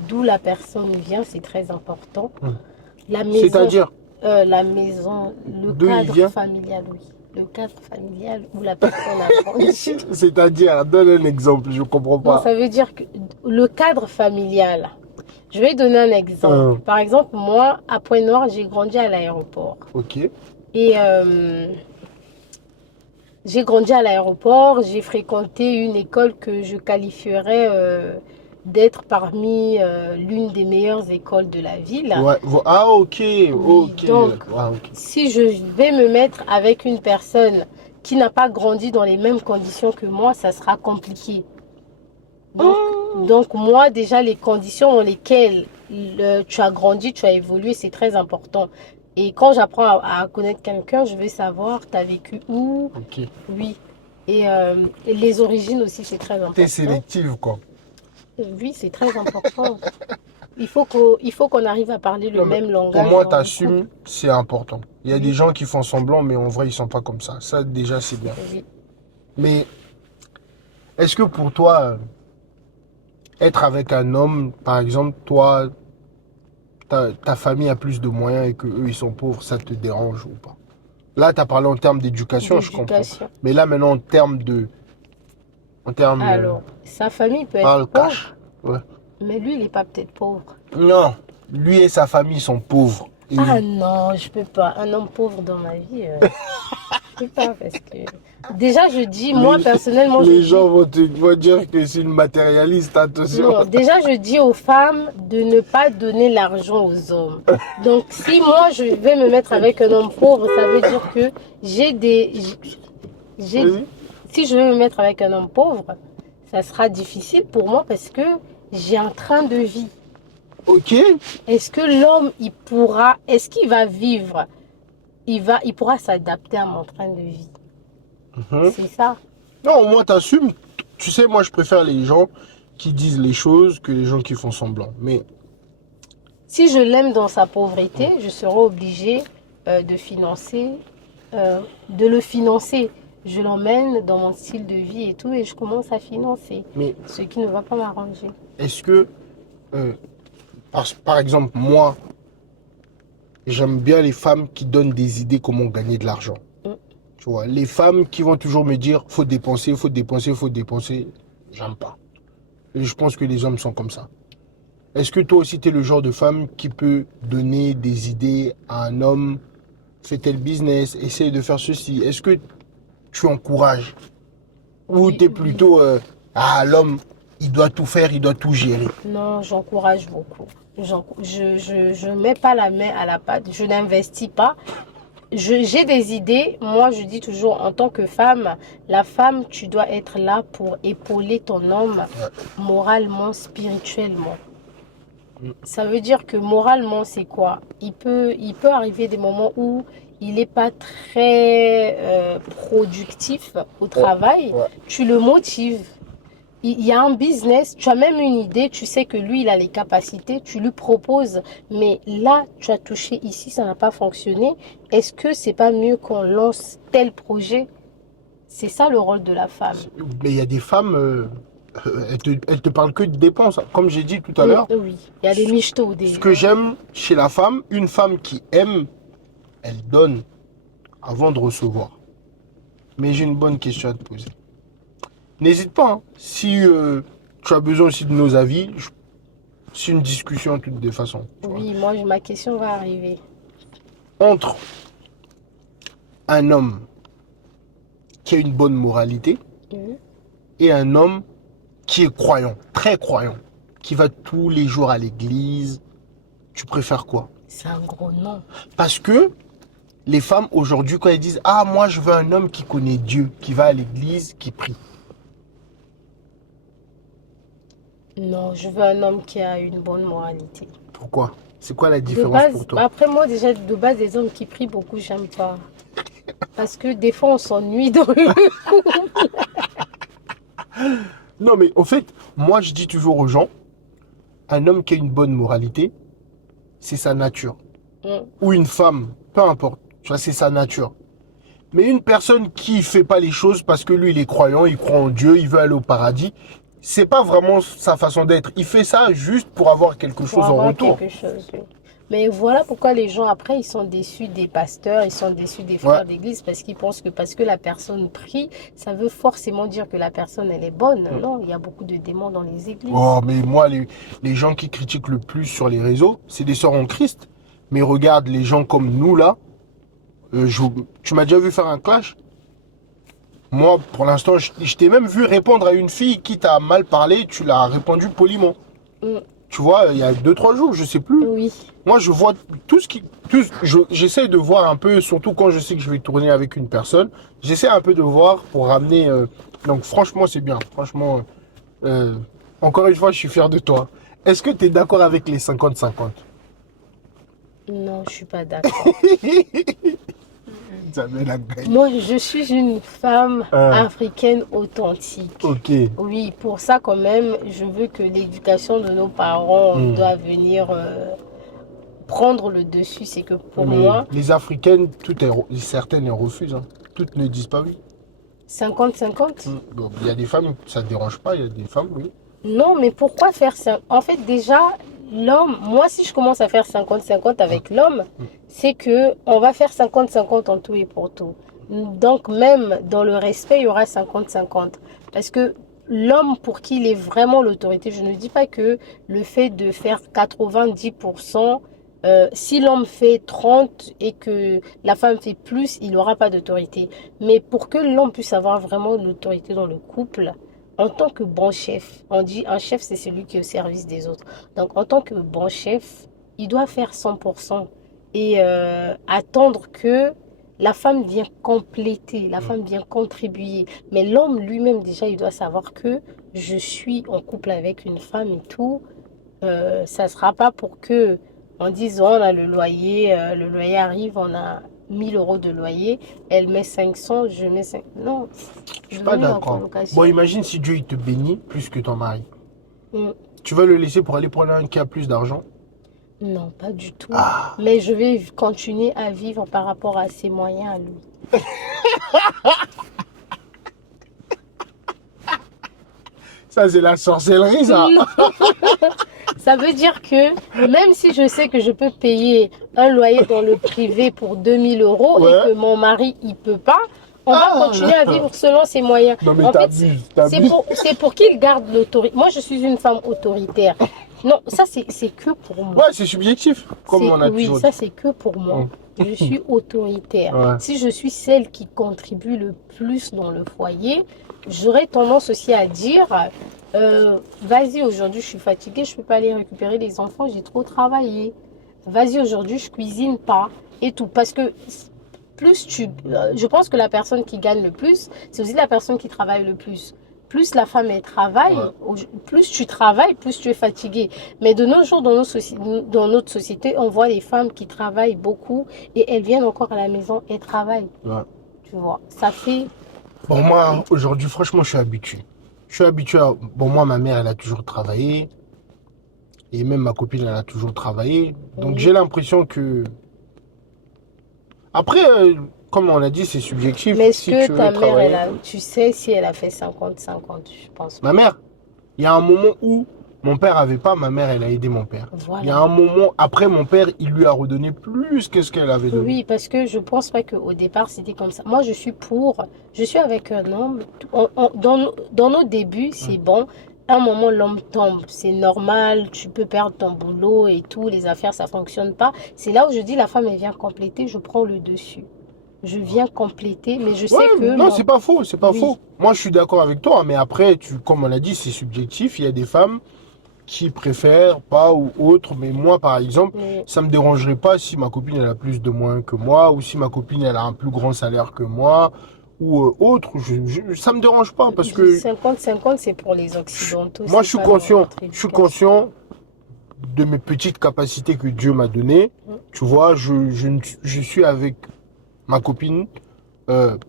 d'où la personne vient, c'est très important. hum. La maison, C'est-à-dire? La maison, le D'où il cadre vient? familial, oui. Le cadre familial où la personne a grandi. C'est-à-dire, donne un exemple, je comprends Non, pas. ça veut dire que le cadre familial. Je vais donner un exemple. Hein, Par exemple, moi, à Pointe-Noire, j'ai grandi à l'aéroport. ok. Et j'ai grandi à l'aéroport, j'ai fréquenté une école que je qualifierais d'être parmi l'une des meilleures écoles de la ville. Ouais, ah, ok, Oui, ok. donc Ah, ok. si je vais me mettre avec une personne qui n'a pas grandi dans les mêmes conditions que moi, ça sera compliqué. Donc, Ah, donc moi, déjà, les conditions dans lesquelles tu as grandi, tu as évolué, c'est très important. Et quand j'apprends à connaître quelqu'un, je veux savoir, tu as vécu où, ok. oui. Et les origines aussi, c'est très T'es important. sélective, quoi. Oui, c'est très important. Il faut qu'on arrive à parler le Non, mais même pour langage moi, dans le couple. t'assumes, c'est important. Il y a des Oui, gens qui font semblant, mais en vrai, ils sont pas comme ça. Ça, déjà, c'est bien. oui. Mais est-ce que pour toi, être avec un homme, par exemple, toi, ta famille a plus de moyens et que eux, ils sont pauvres, ça te dérange ou pas? Là, tu as parlé en termes d'éducation, je comprends. D'éducation. Mais là, maintenant, en termes, Alors, sa famille peut être parle cash. pauvre, Ouais. mais lui, il n'est pas peut-être pauvre. Non, lui et sa famille sont pauvres. Et Ah non, je peux pas. Un homme pauvre dans ma vie, je peux pas parce que déjà je dis, moi les, personnellement, je les dis gens vont dire que c'est une matérialiste, attention. non. Déjà je dis aux femmes de ne pas donner l'argent aux hommes. Donc si moi je vais me mettre avec un homme pauvre, ça veut dire que j'ai, Vas-y. si je vais me mettre avec un homme pauvre, ça sera difficile pour moi parce que j'ai un train de vie. Ok. Est-ce que l'homme, est-ce qu'il va vivre? Il pourra s'adapter à mon train de vie. Mhm. C'est ça. Non, moi, t'assumes. Tu sais, moi, je préfère les gens qui disent les choses que les gens qui font semblant. Mais, Si je l'aime dans sa pauvreté, je serai obligée de financer, de le financer. Je l'emmène dans mon style de vie et tout, et je commence à financer, mais ce qui ne va pas m'arranger. est-ce que, euh, par exemple, moi, j'aime bien les femmes qui donnent des idées comment gagner de l'argent. Mm. Tu vois, les femmes qui vont toujours me dire, faut dépenser, faut dépenser, faut dépenser, j'aime pas. Et je pense que les hommes sont comme ça. Est-ce que toi aussi, tu es le genre de femme qui peut donner des idées à un homme, fais tel business, essaye de faire ceci? Est-ce que tu encourages? Ou Oui, tu es oui. plutôt, l'homme, il doit tout faire, il doit tout gérer. Non, j'encourage beaucoup. Je mets pas la main à la pâte, je n'investis pas. J'ai des idées. Moi, je dis toujours, en tant que femme, la femme, tu dois être là pour épauler ton homme Ouais. moralement, spirituellement. Mm. Ça veut dire que moralement, c'est quoi? Il peut arriver des moments où il n'est pas très productif au Ouais. travail. Ouais. Tu le motives. Il y a un business, tu as même une idée, tu sais que lui, il a les capacités, tu lui proposes, mais là, tu as touché ici, ça n'a pas fonctionné. Est-ce que c'est pas mieux qu'on lance tel projet? C'est ça le rôle de la femme. Mais il y a des femmes, elles te parlent que de dépenses. Comme j'ai dit tout à l'heure, Oui, il y a des michetots, ce que j'aime chez la femme, une femme qui aime, elle donne avant de recevoir. Mais j'ai une bonne question à te poser. N'hésite pas, hein. Si tu as besoin aussi de nos avis, c'est une discussion de toutes les façons. Tu vois. Oui, moi, ma question va arriver. Entre un homme qui a une bonne moralité Mhm. et un homme qui est croyant, très croyant, qui va tous les jours à l'église, tu préfères quoi? C'est un gros non. Parce que les femmes aujourd'hui, quand elles disent ah, moi je veux un homme qui connaît Dieu, qui va à l'église, qui prie. Non, je veux un homme qui a une bonne moralité. Pourquoi? C'est quoi la De différence pour base, toi? après moi, déjà, de base, des hommes qui prient beaucoup, j'aime pas. Parce que des fois, on s'ennuie dans le couple. Non, mais au fait, moi je dis toujours aux gens, un homme qui a une bonne moralité, c'est sa nature. Mm. Ou une femme, peu importe, tu vois, c'est sa nature. Mais une personne qui fait pas les choses parce que lui il est croyant, il croit en Dieu, il veut aller au paradis, c'est pas vraiment sa façon d'être. Il fait ça juste pour avoir quelque Pour chose en avoir retour. quelque chose. Oui. Mais voilà pourquoi les gens, après, ils sont déçus des pasteurs, ils sont déçus des Ouais. frères d'église, parce qu'ils pensent que parce que la personne prie, ça veut forcément dire que la personne, elle est bonne. Non, il y a beaucoup de démons dans les églises. Oh, mais moi, les gens qui critiquent le plus sur les réseaux, c'est des sœurs en Christ. Mais regarde, les gens comme nous, là, tu m'as déjà vu faire un clash? Moi, pour l'instant, je t'ai même vu répondre à une fille qui t'a mal parlé, tu l'as répondu poliment. Mm, Tu vois, il y a 2, 3 jours, je sais plus. oui. Moi, je vois tout ce qui. J'essaie de voir un peu, surtout quand je sais que je vais tourner avec une personne, j'essaie un peu de voir pour ramener. Donc, franchement, c'est bien. Franchement, euh, encore une fois, je suis fier de toi. Est-ce que tu es d'accord avec les 50-50? Non, je suis pas d'accord. Isabelle Gagne. Moi, je suis une femme Ah, africaine authentique. ok. Oui, pour ça quand même, je veux que l'éducation de nos parents Hmm. doit venir prendre le dessus. C'est que pour Mais moi, les Africaines, certaines elles refusent, hein. Toutes ne disent pas oui. 50-50. Bon, il y a des femmes, ça ne dérange pas, il y a des femmes, oui. Non, mais pourquoi faire ça? En fait, déjà, l'homme, moi, si je commence à faire 50-50 avec l'homme, c'est que on va faire 50-50 en tout et pour tout. Donc, même dans le respect, il y aura 50-50. Parce que l'homme, pour qui il est vraiment l'autorité, je ne dis pas que le fait de faire 90%, si l'homme fait 30 et que la femme fait plus, il n'aura pas d'autorité. Mais pour que l'homme puisse avoir vraiment l'autorité dans le couple, en tant que bon chef, on dit un chef, c'est celui qui est au service des autres. Donc, en tant que bon chef, il doit faire 100% et attendre que la femme vienne compléter, la femme vienne contribuer. Mais l'homme lui-même, déjà, il doit savoir que je suis en couple avec une femme et tout. Ça ne sera pas pour que on dise, oh, on a le loyer arrive, on a 1 000 € de loyer, elle met 500, je mets 5. Non, Je suis pas venez en d'accord. Bon, colocation. imagine si Dieu il te bénit plus que ton mari. Mm. Tu vas le laisser pour aller prendre un qui a plus d'argent? Non, pas du tout. Ah, Mais je vais continuer à vivre par rapport à ses moyens à lui. ça c'est la sorcellerie, ça. Non, ça veut dire que même si je sais que je peux payer un loyer dans le privé pour 2 000 € et Ouais. que mon mari, il peut pas, on va Ah, continuer à vivre selon ses moyens. non mais En fait, t'abuses, t'abuses. c'est pour qu'il garde l'autorité. Moi, je suis une femme autoritaire. Non, ça, c'est que pour moi. Ouais, c'est subjectif, comme on a Oui, toujours ça dit. c'est que pour moi. Je suis autoritaire. Ouais. Si je suis celle qui contribue le plus dans le foyer, j'aurais tendance aussi à dire, vas-y, aujourd'hui je suis fatiguée, je ne peux pas aller récupérer les enfants, j'ai trop travaillé. Vas-y, aujourd'hui je cuisine pas et tout. Parce que je pense que la personne qui gagne le plus, c'est aussi la personne qui travaille le plus. Plus la femme elle travaille, plus tu travailles, plus tu es fatigué. Mais de nos jours, dans notre société, on voit les femmes qui travaillent beaucoup et elles viennent encore à la maison et travaillent. Ouais. Tu vois, ça fait. Bon, moi, aujourd'hui, franchement, je suis habitué. Je suis habitué à... Bon, moi, ma mère, elle a toujours travaillé. Et même ma copine, elle a toujours travaillé. Donc, j'ai Oui. l'impression que... Après, comme on a dit, c'est subjectif. Mais est-ce Si que tu veux ta mère, travailler... tu sais si elle a fait 50-50? Je pense Ma pas. mère, il y a un moment où mon père avait pas, ma mère, elle a aidé mon père. Il y a Voilà. un moment, après, mon père, il lui a redonné plus que ce qu'elle avait donné. Oui, parce que je pense pas qu'au départ c'était comme ça. Moi, je suis avec un homme. Dans nos débuts, c'est bon. À un moment, l'homme tombe. C'est normal. Tu peux perdre ton boulot et tout. Les affaires, ça fonctionne pas. C'est là où je dis la femme, elle vient compléter. Je prends le dessus. Je viens compléter, mais je Ouais, sais que non, c'est pas faux, c'est pas oui, faux. Moi, je suis d'accord avec toi, mais après, comme on a dit, c'est subjectif. Il y a des femmes qui préfèrent pas ou autre, mais moi, par exemple, oui. ça me dérangerait pas si ma copine, elle a plus de moins que moi, ou si ma copine, elle a un plus grand salaire que moi, ou autre. Ça me dérange pas, parce que 50-50, c'est pour les Occidentaux. moi, C'est pas dans notre je suis éducation. conscient de mes petites capacités que Dieu m'a données. Tu vois, je suis avec ma copine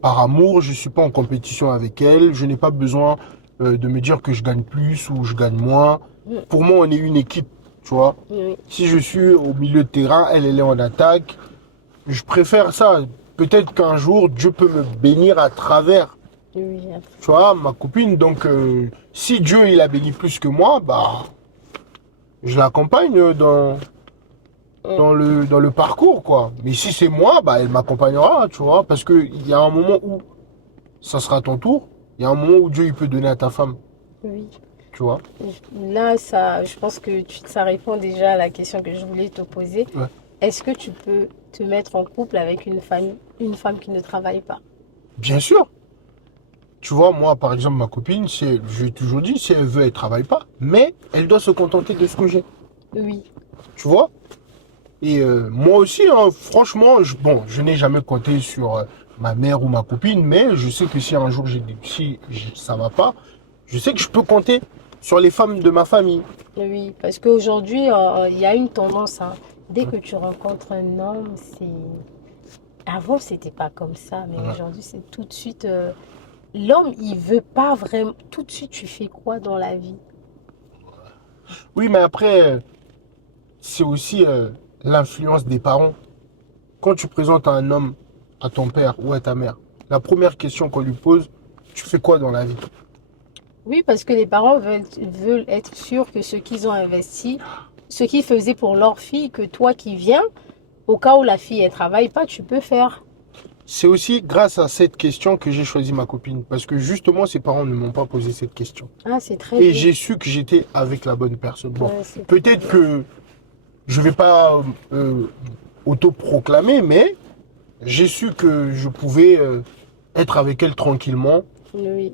par amour, je suis pas en compétition avec elle, je n'ai pas besoin de me dire que je gagne plus ou je gagne moins. Mm. Pour moi, on est une équipe, tu vois. Oui, Si je suis au milieu de terrain, elle est en attaque, je préfère ça. Peut-être qu'un jour, Dieu peut me bénir à travers, oui. tu vois, ma copine. Donc, si Dieu, il a béni plus que moi, bah, je l'accompagne dans le parcours, quoi. Mais si c'est moi, bah, elle m'accompagnera, tu vois, parce qu'il y a un moment où ça sera ton tour, il y a un moment où Dieu, il peut donner à ta femme, Oui. tu vois. Là, ça, je pense que ça répond déjà à la question que je voulais te poser. Ouais. Est-ce que tu peux te mettre en couple avec une femme qui ne travaille pas? Bien sûr. Tu vois, moi, par exemple, ma copine, je lui ai toujours dit, si elle veut, elle travaille pas, mais elle doit se contenter de ce que j'ai, Oui, tu vois. Et moi aussi, hein, franchement, bon, je n'ai jamais compté sur ma mère ou ma copine, mais je sais que si un jour ça va pas, je sais que je peux compter sur les femmes de ma famille. oui, parce qu'aujourd'hui, il y a une tendance, hein. Dès que tu rencontres un homme, c'est... Avant, c'était pas comme ça, mais Ouais. aujourd'hui, c'est tout de suite... L'homme, il veut pas vraiment... Tout de suite, tu fais quoi dans la vie? Oui, mais après, c'est aussi l'influence des parents. Quand tu présentes un homme à ton père ou à ta mère, la première question qu'on lui pose, tu fais quoi dans la vie? Oui, parce que les parents veulent être sûrs que ce qu'ils ont investi, ce qu'ils faisaient pour leur fille, que toi qui viens, au cas où la fille elle travaille pas, tu peux faire. C'est aussi grâce à cette question que j'ai choisi ma copine. Parce que justement, ses parents ne m'ont pas posé cette question. Ah, c'est très Et bien. j'ai su que j'étais avec la bonne personne. Bon, Ouais, c'est très peut-être bien. que je vais pas auto-proclamer, mais j'ai su que je pouvais être avec elle tranquillement, Oui,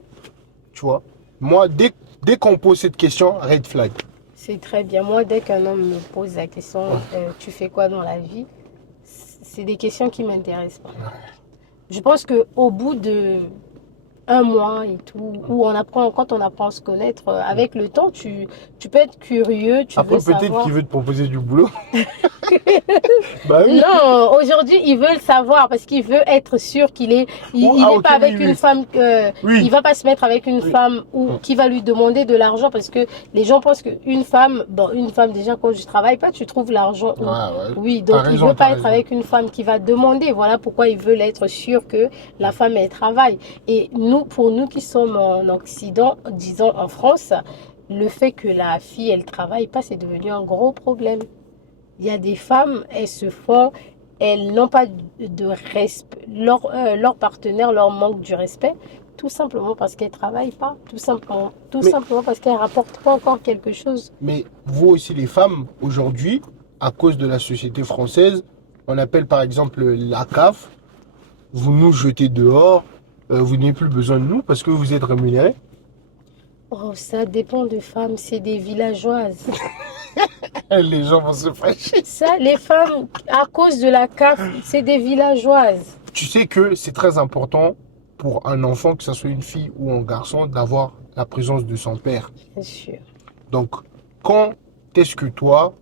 tu vois. Moi, dès qu'on pose cette question, red flag. c'est très bien. Moi, dès qu'un homme me pose la question, Ouais. tu fais quoi dans la vie? C'est des questions qui m'intéressent pas. Je pense que au bout de un mois et tout, où on apprend, quand on apprend à se connaître, avec le temps, tu peux être curieux, tu veux Après, peut-être qu'il savoir. veut te proposer du boulot. Bah oui. Non, aujourd'hui, il veut le savoir parce qu'il veut être sûr Ou, il ah, est ok, pas oui, avec une oui. femme, il Oui, va pas se mettre avec une oui. femme ou qui va lui demander de l'argent parce que les gens pensent qu'une femme, bon, une femme déjà quand je travaille pas, tu trouves l'argent Ouais, où? ouais. Oui, T'as donc il veut raison, t'as pas être raison. avec une femme qui va demander. Voilà pourquoi ils veulent être sûr que la femme elle travaille. Et nous, pour nous qui sommes en Occident, disons en France, le fait que la fille elle travaille pas, c'est devenu un gros problème. Il y a des femmes, elles n'ont pas de respect, leur partenaire leur manque du respect, tout simplement parce qu'elles ne travaillent pas, tout Mais, simplement parce qu'elles ne rapportent pas encore quelque chose. mais vous aussi, les femmes, aujourd'hui, à cause de la société française, on appelle par exemple la CAF, vous nous jetez dehors, vous n'avez plus besoin de nous parce que vous êtes rémunérés. Oh, ça dépend de femmes, c'est des villageoises. Les gens vont se fâcher. Ça, les femmes, à cause de la CAF, c'est des villageoises. Tu sais que c'est très important pour un enfant, que ce soit une fille ou un garçon, d'avoir la présence de son père. Bien sûr. Donc, quand est-ce que toi,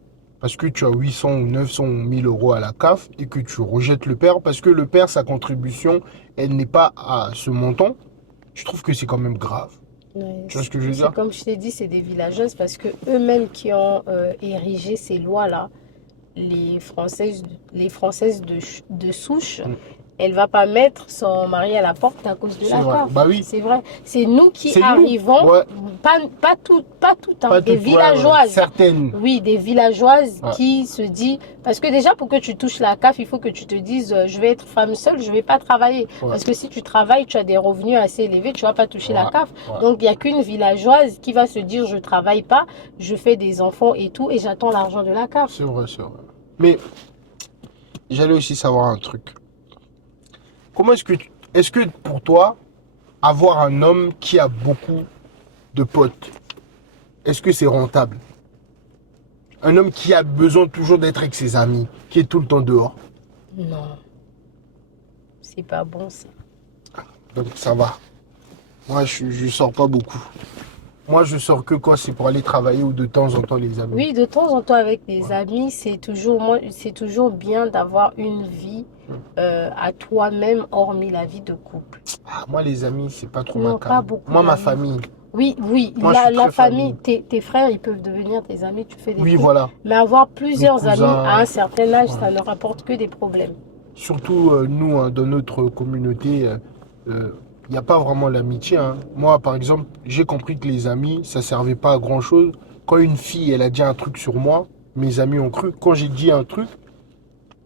parce que tu as 800 ou 900 ou 1000 euros à la CAF et que tu rejettes le père, parce que le père, sa contribution, elle n'est pas à ce montant, je trouve que c'est quand même grave. Ouais, Tu vois ce que je veux c'est dire? comme je t'ai dit, c'est des villageoises parce que eux-mêmes qui ont érigé ces lois-là, les Françaises, de souche, Mm. elle va pas mettre son mari à la porte à cause de C'est la vrai. CAF. Bah oui, C'est vrai. C'est nous qui c'est nous. arrivons, Ouais, pas tout, hein, pas des toutes, ouais, ouais. villageoises. Certaines. Oui, des villageoises Ouais, qui se disent, parce que déjà pour que tu touches la CAF, il faut que tu te dises, je vais être femme seule, je vais pas travailler. ouais, Parce que si tu travailles, tu as des revenus assez élevés, tu vas pas toucher la ouais, CAF. ouais. Donc il y a qu'une villageoise qui va se dire, je travaille pas, je fais des enfants et tout, et j'attends l'argent de la CAF. C'est vrai, c'est vrai. Mais j'allais aussi savoir un truc. Comment est-ce que pour toi, avoir un homme qui a beaucoup de potes, est-ce que c'est rentable? Un homme qui a besoin toujours d'être avec ses amis, qui est tout le temps dehors. Non, c'est pas bon ça. Donc ça va. Moi, je sors pas beaucoup. Moi, je sors que quand c'est pour aller travailler ou de temps en temps les amis. Oui, de temps en temps avec des Ouais. amis, c'est toujours bien d'avoir une vie à toi-même, hormis la vie de couple. Ah, moi, les amis, c'est pas trop ma Non, pas came. beaucoup Moi, ma d'amis. famille. Oui, oui, Moi, je suis la très famille, famille. tes frères, ils peuvent devenir tes amis, tu fais des Oui, trucs. voilà. Mais avoir Mes plusieurs amis à cousins. un certain âge, Ouais. ça ne rapporte que des problèmes. Surtout nous, hein, dans notre communauté, il n'y a pas vraiment l'amitié, hein. Moi, par exemple, j'ai compris que les amis, ça servait pas à grand-chose. Quand une fille, elle a dit un truc sur moi, mes amis ont cru. Quand j'ai dit un truc,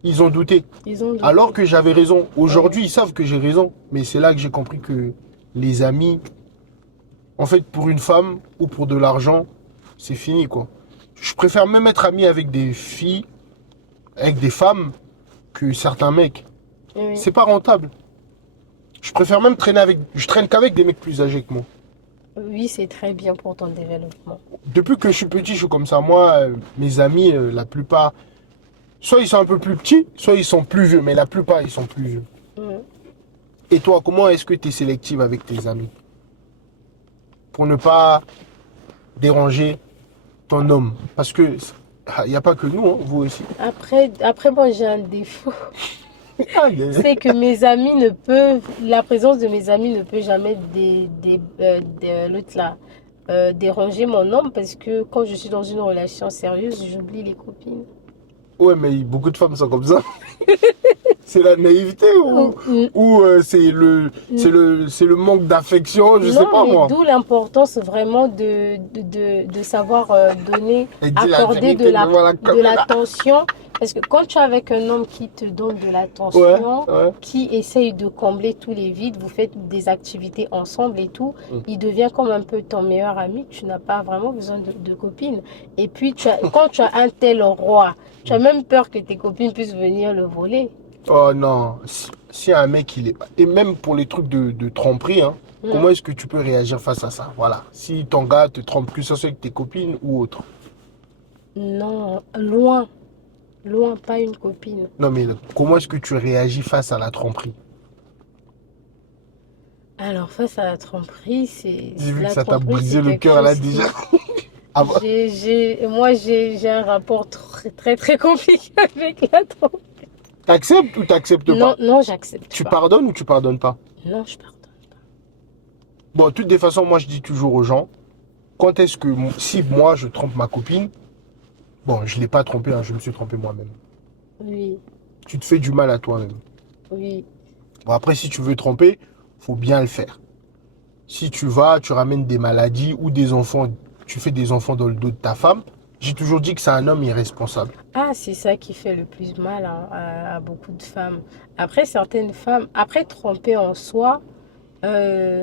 Ils ont douté. Ils ont douté. Alors que j'avais raison. Aujourd'hui, Ouais. ils savent que j'ai raison. Mais c'est là que j'ai compris que les amis, en fait, pour une femme ou pour de l'argent, c'est fini, quoi. Je préfère même être ami avec des filles, avec des femmes, que certains mecs. Oui, C'est pas rentable. Je préfère même traîner avec. Je traîne qu'avec des mecs plus âgés que moi. oui, c'est très bien pour ton développement. Depuis que je suis petit, je suis comme ça. Moi, mes amis, la plupart, soit ils sont un peu plus petits, soit ils sont plus vieux. Mais la plupart, ils sont plus vieux. Mhm. Et toi, comment est-ce que tu es sélective avec tes amis? Pour ne pas déranger ton homme. Parce que il n'y a pas que nous, hein, vous aussi. Après, moi, j'ai un défaut. Ah, C'est que mes amis ne peuvent, la présence de mes amis ne peut jamais l'autre là, déranger mon homme parce que quand je suis dans une relation sérieuse, j'oublie les copines. ouais, mais beaucoup de femmes sont comme ça. C'est la naïveté Ou- n- ou n- c'est le manque d'affection, je sais Non, pas mais moi. d'où l'importance vraiment de savoir donner, Elle dit la accorder vérité devant la de caméra. l'attention. Parce que quand tu es avec un homme qui te donne de Ouais, l'attention, ouais. qui essaye de combler tous les vides, vous faites des activités ensemble et tout, Mm. il devient comme un peu ton meilleur ami. Tu n'as pas vraiment besoin de copine. Et puis, quand tu as un tel roi, tu as même peur que tes copines puissent venir le voler. Oh non, si un mec il est. Et même pour les trucs de tromperie, hein, Mm. comment est-ce que tu peux réagir face à ça? Voilà. Si ton gars te trompe, que ce soit avec tes copines ou autre. Non, loin, loin, pas une copine. Non, mais comment est-ce que tu réagis face à la tromperie? Alors, face à la tromperie, J'ai vu que la ça t'a tromperie, c'est brisé le quelque cœur là chose déjà. qui, Ah bah, moi, j'ai un rapport très, très, très compliqué avec la tromperie. t'acceptes ou t'acceptes Non, pas? non, j'accepte Tu pas. pardonnes ou tu pardonnes pas? Non, je pardonne. Bon, de toutes les façons, moi je dis toujours aux gens, quand est-ce que si moi je trompe ma copine, bon, je l'ai pas trompée, hein, je me suis trompé moi-même. Oui, Tu te fais du mal à toi-même. oui, Bon, après, si tu veux tromper, faut bien le faire. Si tu vas, tu ramènes des maladies ou des enfants, tu fais des enfants dans le dos de ta femme, j'ai toujours dit que c'est un homme irresponsable. ah, c'est ça qui fait le plus mal hein, à beaucoup de femmes. Après, certaines femmes, après tromper en soi,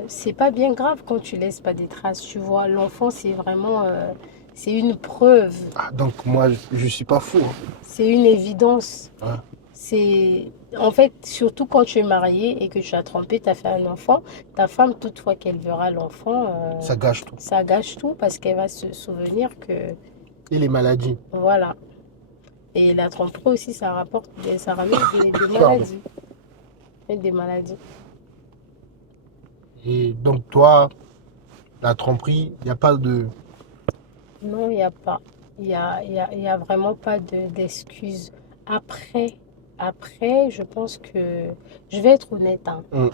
c'est pas bien grave quand tu laisses pas des traces. Tu vois, l'enfant, c'est vraiment, c'est une preuve, Ah, donc moi, je suis pas fou, hein. c'est une évidence. Ouais, C'est en fait surtout quand tu es marié et que tu as trompé, tu as fait un enfant, ta femme toutefois qu'elle verra l'enfant, ça gâche tout. ça gâche tout parce qu'elle va se souvenir que Et les maladies, voilà. Et la tromperie aussi, ça rapporte, ça ramène des pardon. maladies, des maladies. Et donc toi, la tromperie, il n'y a pas de... Non, il n'y a pas. Il y a vraiment pas d'excuses. Après, je pense que je vais être honnête, hein. Hum.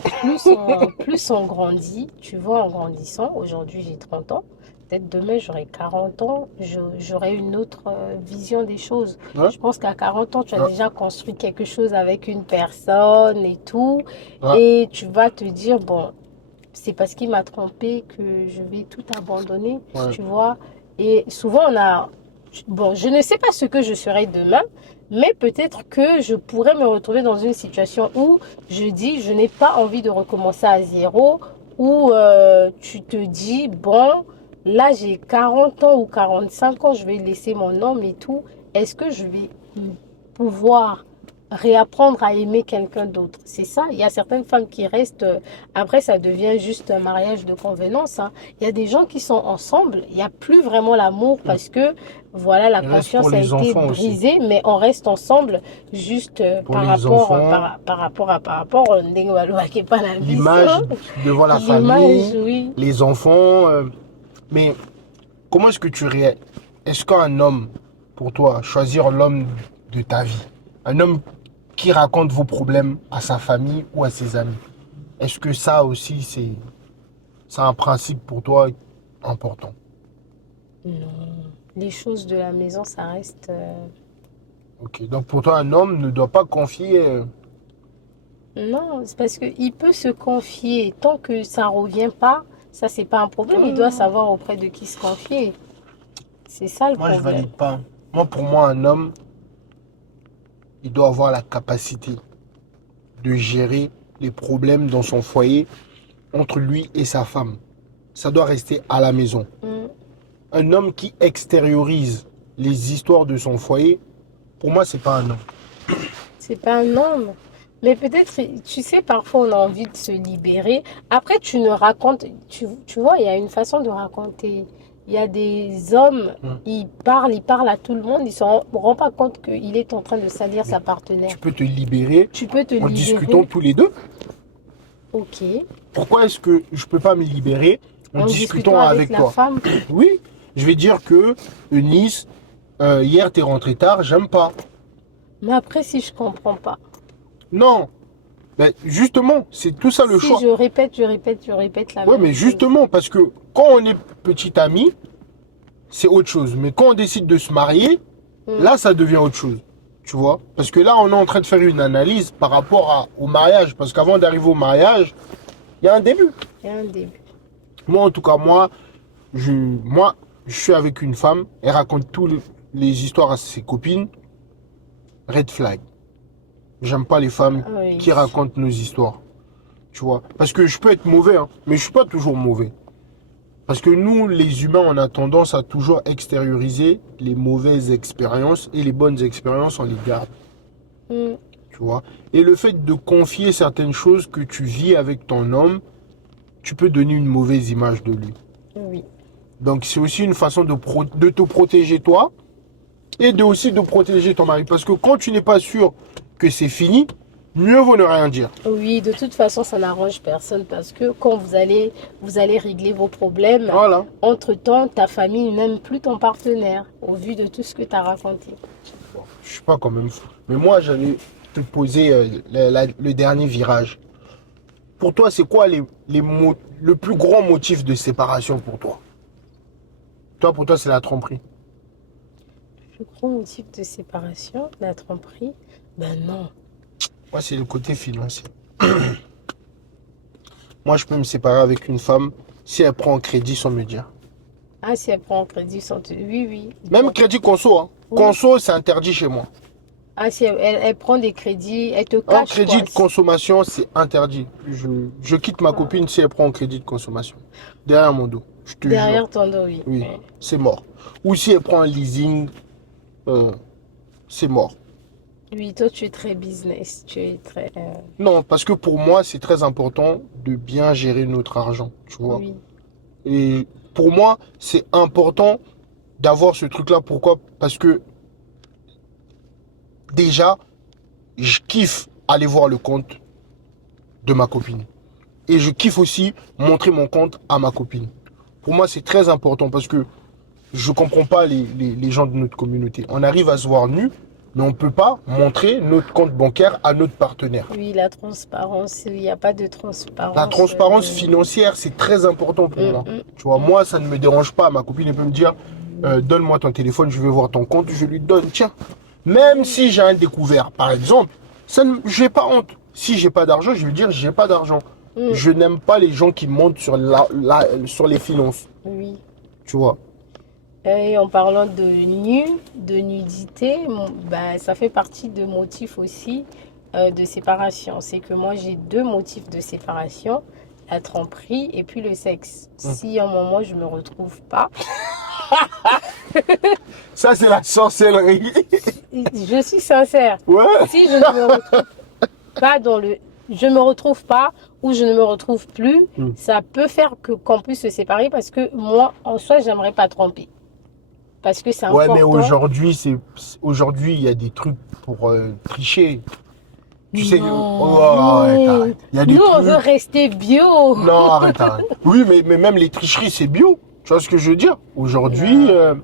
Plus on grandit, tu vois, en grandissant, aujourd'hui j'ai 30 ans, peut-être demain j'aurai 40 ans, j'aurai une autre vision des choses. Ouais, Je pense qu'à 40 ans, tu as ouais, déjà construit quelque chose avec une personne et tout, ouais, et tu vas te dire, bon, c'est parce qu'il m'a trompé que je vais tout abandonner, ouais. tu vois. Et souvent, bon, je ne sais pas ce que je serai demain, mais peut-être que je pourrais me retrouver dans une situation où je dis, je n'ai pas envie de recommencer à zéro, où tu te dis, bon, là j'ai 40 ans ou 45 ans, je vais laisser mon homme et tout. Est-ce que je vais pouvoir réapprendre à aimer quelqu'un d'autre? C'est ça. Il y a certaines femmes qui restent, après ça devient juste un mariage de convenance, hein. Il y a des gens qui sont ensemble, il n'y a plus vraiment l'amour Hum. parce que voilà, la Il reste pour confiance a les été enfants aussi. brisée, mais on reste ensemble juste Pour les enfants, par rapport ndenge balobaki epai na biso, l'image devant la l'image, famille, oui. les enfants. Mais comment est-ce que tu réagis? Est-ce qu'un homme, pour toi, choisir l'homme de ta vie, un homme qui raconte vos problèmes à sa famille ou à ses amis, est-ce que ça aussi, c'est un principe pour toi important? Non, les choses de la maison, ça reste... Ok, donc pour toi, un homme ne doit pas confier. Non, c'est parce qu'il peut se confier. Tant que ça ne revient pas, ça, c'est pas un problème. Il doit Hmm, savoir auprès de qui se confier. C'est ça le moi, je problème. valide pas. Moi, pour moi, un homme, il doit avoir la capacité de gérer les problèmes dans son foyer entre lui et sa femme. Ça doit rester à la maison. Mm. Un homme qui extériorise les histoires de son foyer, pour moi, c'est pas un homme. C'est pas un homme. Mais peut-être, tu sais, parfois on a envie de se libérer. Après, tu ne racontes, tu vois, il y a une façon de raconter. Il y a des hommes, Hmm. ils parlent à tout le monde, ils ne se rendent pas compte qu'il est en train de salir Mais sa partenaire. tu peux te libérer Tu peux te en discutant libérer, tous les deux. ok, Pourquoi est-ce que je peux pas me libérer en en discutant discutant avec avec la toi? femme. Oui, je vais dire que Eunice, hier t'es rentré tard, j'aime pas. Mais après, si je comprends pas, Non, ben justement, c'est tout ça le si choix. je répète la Oui, même mais chose. justement, parce que quand on est petit ami, c'est autre chose. Mais quand on décide de se marier, Hmm, là, ça devient autre chose. Tu vois? Parce que là, on est en train de faire une analyse par rapport au mariage. Parce qu'avant d'arriver au mariage, il y a un début. il y a un début. Moi, en tout cas, je suis avec une femme. Elle raconte toutes les histoires à ses copines. Red flag. J'aime pas les femmes Ah oui. qui racontent nos histoires. Tu vois? Parce que je peux être mauvais, hein, mais je suis pas toujours mauvais. Parce que nous, les humains, on a tendance à toujours extérioriser les mauvaises expériences et les bonnes expériences, on les garde. Hmm, Tu vois? Et le fait de confier certaines choses que tu vis avec ton homme, tu peux donner une mauvaise image de lui. oui. Donc, c'est aussi une façon de te protéger toi et aussi de protéger ton mari. Parce que quand tu n'es pas sûr que c'est fini, mieux vaut ne rien dire. Oui, de toute façon, ça n'arrange personne parce que quand vous allez régler vos problèmes, Voilà. entre-temps, ta famille n'aime plus ton partenaire au vu de tout ce que tu as raconté. Bon, je suis pas quand même fou. Mais moi, j'allais te poser le dernier virage. Pour toi, c'est quoi le plus grand motif de séparation pour toi? Toi, pour toi, c'est la tromperie. Le gros motif de séparation, la tromperie, ben non. Moi, c'est le côté financier. Moi, je peux me séparer avec une femme si elle prend un crédit sans me dire. Ah, si elle prend en crédit sans te... Oui, oui. Même Bon. crédit conso, hein. Oui. Conso, c'est interdit chez moi. Ah, si elle prend des crédits, elle te Un cache crédit quoi. de consommation, c'est interdit. Je quitte ma Ah, copine si elle prend un crédit de consommation. Derrière mon dos. Je te jure. derrière ton dos, oui. Oui, c'est mort. Ou si elle prend un leasing, euh, c'est mort. Oui, toi, tu es très business. Tu es très... Non, parce que pour moi, c'est très important de bien gérer notre argent, tu vois. oui. Et pour moi, c'est important d'avoir ce truc-là. Pourquoi? Parce que déjà, je kiffe aller voir le compte de ma copine. Et je kiffe aussi montrer mon compte à ma copine. Pour moi, c'est très important parce que je comprends pas les gens de notre communauté. On arrive à se voir nus, mais on peut pas montrer notre compte bancaire à notre partenaire. Oui, la transparence, il n'y a pas de La transparence. transparence financière, c'est très important pour moi. Mm, Tu vois, moi, ça ne me dérange pas. Ma copine elle peut me dire, donne-moi ton téléphone, je vais voir ton compte, je lui donne. Tiens, même si j'ai un découvert, par exemple, j'ai pas honte. Si j'ai pas d'argent, je vais lui dire, j'ai pas d'argent. mm, Je n'aime pas les gens qui montent sur sur les finances. oui. Tu vois. Et en parlant de nudité, bah, ça fait partie de motifs aussi de séparation. C'est que moi, j'ai deux motifs de séparation, la tromperie et puis le sexe. Hum. Si à un moment, je me retrouve pas, Ça, c'est la sorcellerie. je suis sincère, Ouais. si je ne me retrouve pas dans le... Je me retrouve pas ou je ne me retrouve plus, Hum. ça peut faire que qu'on puisse se séparer parce que moi, en soi, j'aimerais pas tromper. Parce que c'est Ouais, mais important. aujourd'hui, il y a des trucs pour tricher. Tu sais, Non, arrête, non. arrête. Il y a des Nous, on veut trucs. rester bio. Non, arrête, arrête. Oui, mais même les tricheries, c'est bio. Tu vois ce que je veux dire? Aujourd'hui, Non.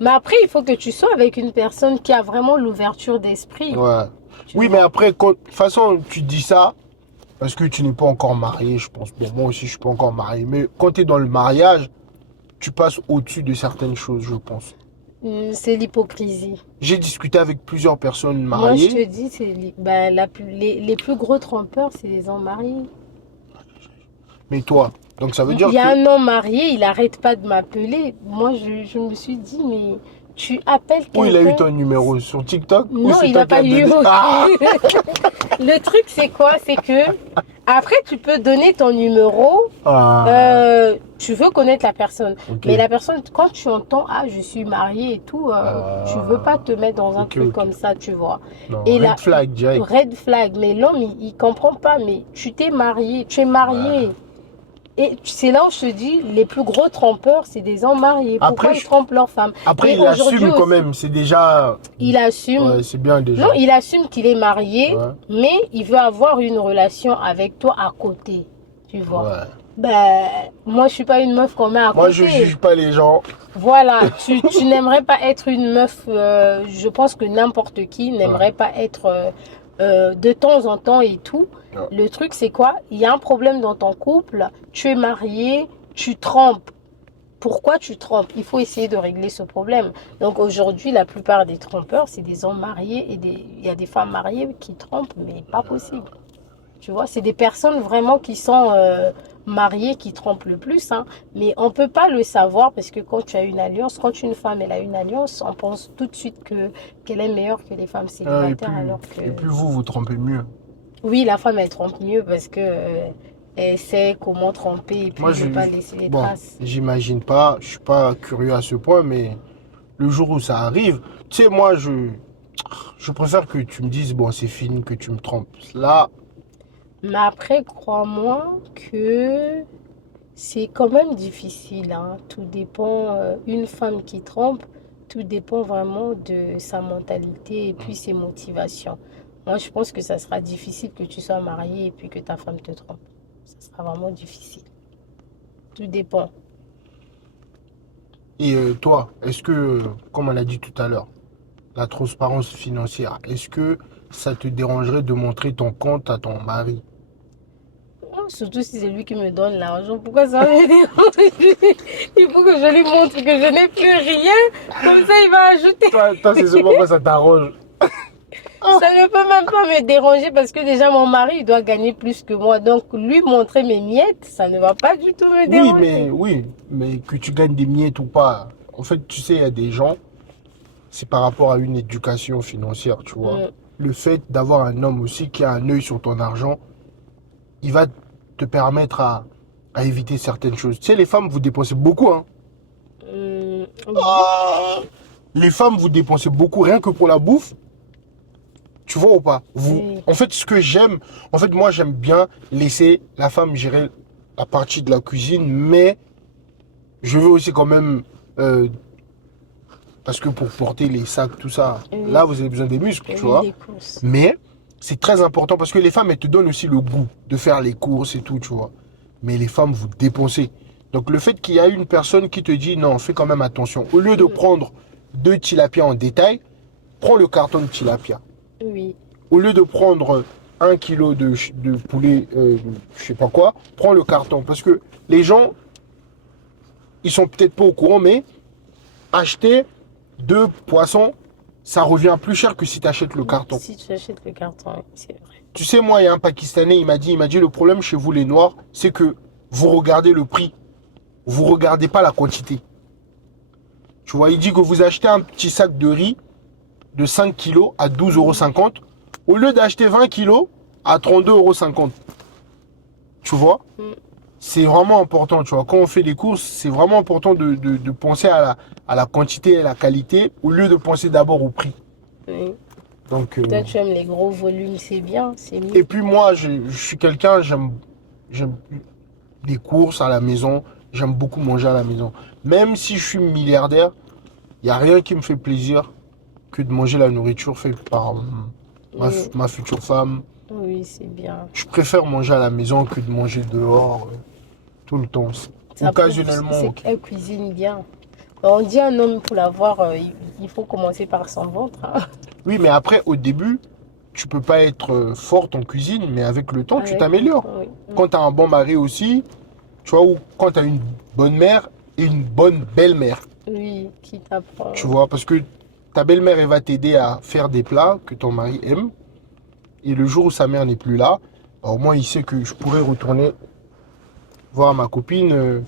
Mais après, il faut que tu sois avec une personne qui a vraiment l'ouverture d'esprit. ouais. Tu Oui, mais vois. après, de toute façon, tu dis ça parce que tu n'es pas encore marié, je pense. Bon, moi aussi, je suis pas encore marié. Mais quand tu es dans le mariage, tu passes au-dessus de certaines choses, je pense. C'est l'hypocrisie. J'ai discuté avec plusieurs personnes Moi, je te mariées. dis, c'est ben, les plus gros trompeurs, c'est les hommes mariés. Mais toi, donc ça veut dire Il y a que... un homme marié, il n'arrête pas de m'appeler. Moi, je me suis dit, mais tu appelles Où il a eu quelqu'un. ton numéro? Sur TikTok? Ou Non, c'est il toi n'a qui pas as eu. donné? Ah! Le truc, c'est quoi? C'est que après, tu peux donner ton numéro. Ah, Tu veux connaître la personne. ok. Mais la personne, quand tu entends, ah, je suis mariée et tout, tu veux pas te mettre dans un Ok, truc ok. comme ça, tu vois. Non, Et red là, flag direct. red flag. Mais l'homme, il comprend pas. Mais tu t'es marié, tu es Ouais. marié. Et c'est là où je te dis, les plus gros trompeurs, c'est des hommes mariés. Après, Pourquoi ils trompent leur femme? après, Et il aujourd'hui assume quand aussi, même. C'est déjà... il assume. Ouais, c'est bien Non, déjà. il assume qu'il est marié, Ouais. mais il veut avoir une relation avec toi à côté. Tu vois. Ouais. Ben, moi, je suis pas une meuf qu'on met à Moi, je côté. juge pas les gens. Voilà, tu n'aimerais pas être une meuf, je pense que n'importe qui n'aimerait Ouais. pas être de temps en temps et tout. Ouais. Le truc, c'est quoi? Il y a un problème dans ton couple, tu es marié, tu trompes. Pourquoi tu trompes? Il faut essayer de régler ce problème. Donc aujourd'hui, la plupart des trompeurs, c'est des hommes mariés et il y a des femmes mariées qui trompent, mais pas possible. Tu vois, c'est des personnes vraiment qui sont mariées qui trompent le plus, hein. Mais on ne peut pas le savoir parce que quand tu as une alliance, quand une femme elle a une alliance, on pense tout de suite qu'elle est meilleure que les femmes célibataires, alors que Et puis vous, vous trompez mieux. oui, la femme elle trompe mieux parce que elle sait comment tromper et puis Moi, ne pas laisser les bon, traces. j'imagine pas, je suis pas curieux à ce point, mais le jour où ça arrive, tu sais, moi, je préfère que tu me dises, bon, c'est fini, que tu me trompes. Là, Mais après, crois-moi que c'est quand même difficile, hein. Tout dépend, une femme qui trompe, tout dépend vraiment de sa mentalité et puis ses motivations. Moi, je pense que ça sera difficile que tu sois marié et puis que ta femme te trompe. Ça sera vraiment difficile. Tout dépend. et toi, est-ce que, comme on a dit tout à l'heure, la transparence financière, est-ce que ça te dérangerait de montrer ton compte à ton mari? Oh, surtout si c'est lui qui me donne l'argent, pourquoi ça me dérange? Il faut que je lui montre que je n'ai plus rien. Comme ça, il va ajouter. Toi, c'est seulement quand ça t'arrange. Ça ne peut même pas me déranger parce que déjà mon mari il doit gagner plus que moi. Donc lui montrer mes miettes, ça ne va pas du tout me déranger. Oui, mais que tu gagnes des miettes ou pas. En fait, tu sais, il y a des gens, c'est par rapport à une éducation financière, tu vois. Mm, Le fait d'avoir un homme aussi qui a un œil sur ton argent, il va te permettre à éviter certaines choses. Tu sais, les femmes, vous dépensez beaucoup, hein. oui, Les femmes, vous dépensez beaucoup rien que pour la bouffe. Tu vois ou pas? oui, En fait, ce que j'aime, en fait, moi, j'aime bien laisser la femme gérer la partie de la cuisine, mais je veux aussi quand même, parce que pour porter les sacs, tout ça, oui, là, vous avez besoin des muscles, tu oui, vois. les courses. Mais c'est très important parce que les femmes, elles te donnent aussi le goût de faire les courses et tout, tu vois. Mais les femmes, vous dépensez. Donc le fait qu'il y a une personne qui te dit non, fais quand même attention. Au lieu de Mm, prendre deux tilapia en détail, prends le carton de tilapia. oui, Au lieu de prendre 1 kilo de poulet, je sais pas quoi, prends le carton. Parce que les gens, ils sont peut-être pas au courant, mais acheter deux poissons, ça revient plus cher que si tu achètes le carton. si tu achètes le carton, oui, c'est vrai. Tu sais, moi, il y a un Pakistanais, il m'a dit, le problème chez vous, les Noirs, c'est que vous regardez le prix. Vous regardez pas la quantité. Tu vois, il dit que vous achetez un petit sac de riz de 5 kilos à 12,50 € au lieu d'acheter 20 kilos à 32,50 €. Tu vois, Mm, c'est vraiment important, tu vois. Quand on fait des courses, c'est vraiment important de penser à la quantité et à la qualité au lieu de penser d'abord au prix. oui. Donc, Toi, tu aimes les gros volumes, c'est bien, c'est et mieux. puis moi, je suis quelqu'un, j'aime les courses à la maison, j'aime beaucoup manger à la maison. Même si je suis milliardaire, il n'y a rien qui me fait plaisir que de manger la nourriture faite par Mm, ma future femme. oui, c'est bien. Je préfère manger à la maison que de manger dehors tout le temps. Ça prouve Occasionnellement, c'est ok. qu'elle cuisine bien. On dit un homme pour l'avoir, il faut commencer par son ventre, hein. Oui, mais après, au début, tu peux pas être forte en cuisine, mais avec le temps, tu Avec le t'améliores. temps, oui. Quand tu as un bon mari aussi, tu vois, ou quand tu as une bonne mère et une bonne belle-mère, Oui, qui t'apprend. tu vois, parce que ta belle-mère, elle va t'aider à faire des plats que ton mari aime, et le jour où sa mère n'est plus là, bah, au moins il sait que je pourrais retourner voir ma copine.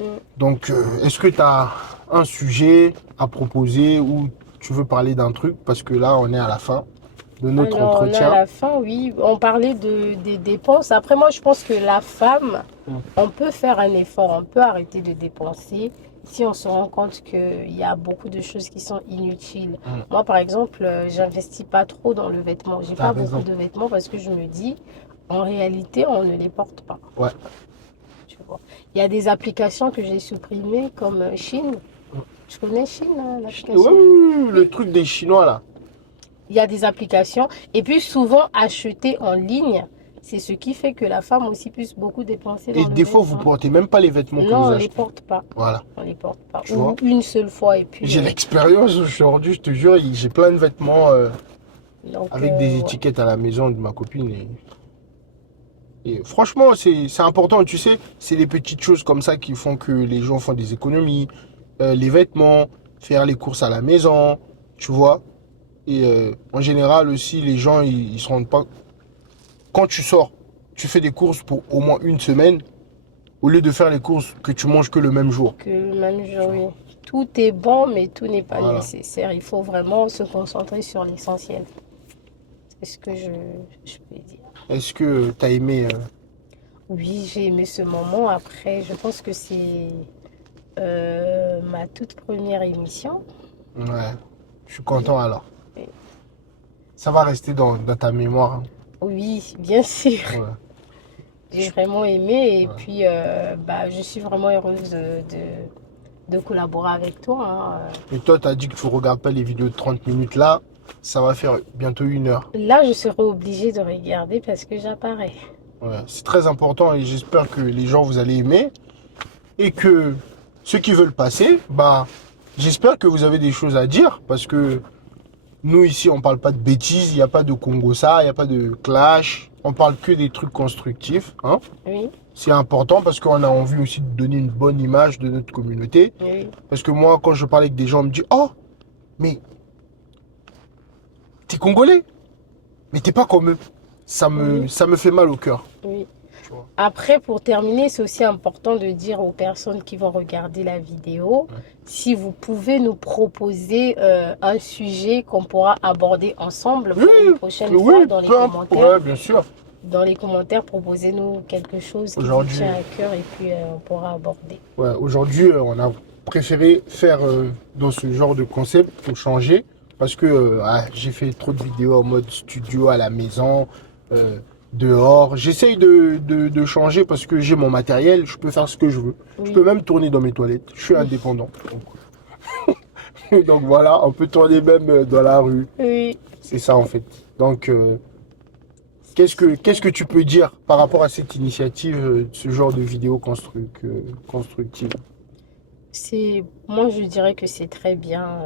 Mm. Donc, est-ce que tu as un sujet à proposer ou tu veux parler d'un truc? Parce que là, on est à la fin de notre Alors, on est à entretien. la fin, oui. On parlait des dépenses. Après, moi, je pense que la femme, Mm. on peut faire un effort, on peut arrêter de dépenser si on se rend compte qu'il y a beaucoup de choses qui sont inutiles. Mm. Moi, par exemple, j'investis pas trop dans le vêtement. J'ai T'as pas beaucoup raison. de vêtements parce que je me dis, en réalité, on ne les porte pas. Ouais. Tu vois. Il y a des applications que j'ai supprimées comme Shein. Mm. Tu connais Shein, hein, Oui, oui, l'application? oui, le truc des Chinois là. Il y a des applications. Et puis souvent, acheter en ligne, c'est ce qui fait que la femme aussi puisse beaucoup dépenser Et dans le des fois, vous vêtement. portez même pas les vêtements que Non, vous on les achetez. porte pas. Voilà, On les porte pas. tu Ou vois. une seule fois et puis J'ai l'expérience aujourd'hui, je te jure, j'ai plein de vêtements donc avec des ouais. étiquettes à la maison de ma copine. Et franchement, c'est important, tu sais, c'est les petites choses comme ça qui font que les gens font des économies. Les vêtements, faire les courses à la maison, tu vois. Et en général aussi, les gens, ils se rendent pas. Quand tu sors, tu fais des courses pour au moins une semaine, au lieu de faire les courses que tu manges que le même jour. Que le même Tu jour, oui. vois. Tout est bon, mais tout n'est pas Voilà. nécessaire. Il faut vraiment se concentrer sur l'essentiel. C'est ce que je peux dire. Est-ce que tu as aimé Oui, j'ai aimé ce moment. Après, je pense que c'est ma toute première émission. Ouais, je suis Oui, content alors. oui. Ça va rester dans ta mémoire, hein. Oui, bien sûr. Ouais. J'ai vraiment aimé et Ouais. puis bah, je suis vraiment heureuse de collaborer avec toi, hein. Et toi, tu as dit que tu regardes pas les vidéos de 30 minutes là. Ça va faire bientôt 1 heure. Là, je serai obligée de regarder parce que j'apparais. Ouais, c'est très important et j'espère que les gens vous allez aimer. Et que ceux qui veulent passer, bah, j'espère que vous avez des choses à dire. Parce que nous ici, on parle pas de bêtises, il n'y a pas de Congo ça, il n'y a pas de clash. On parle que des trucs constructifs, hein. Oui, C'est important parce qu'on a envie aussi de donner une bonne image de notre communauté. oui, Parce que moi, quand je parle avec des gens, on me dit, oh, mais t'es congolais, mais t'es pas comme eux. oui, Ça me fait mal au cœur. oui. Tu vois. Après, pour terminer, c'est aussi important de dire aux personnes qui vont regarder la vidéo, Ouais. si vous pouvez nous proposer un sujet qu'on pourra aborder ensemble pour Oui, une prochaine oui, fois dans les peu importe. commentaires. Ouais, bien sûr. Dans les commentaires, proposez-nous quelque chose qui vous Aujourd'hui, tient à cœur et puis on pourra aborder. ouais, aujourd'hui, on a préféré faire dans ce genre de concept pour changer. Parce que j'ai fait trop de vidéos en mode studio à la maison, euh, dehors. J'essaye de changer parce que j'ai mon matériel, je peux faire ce que je veux. Je peux Oui, même tourner dans mes toilettes. Je suis indépendant. Donc voilà, on peut tourner même dans la rue. oui. C'est ça en fait. Donc qu'est-ce que tu peux dire par rapport à cette initiative, ce genre de vidéo constructive? Moi je dirais que c'est très bien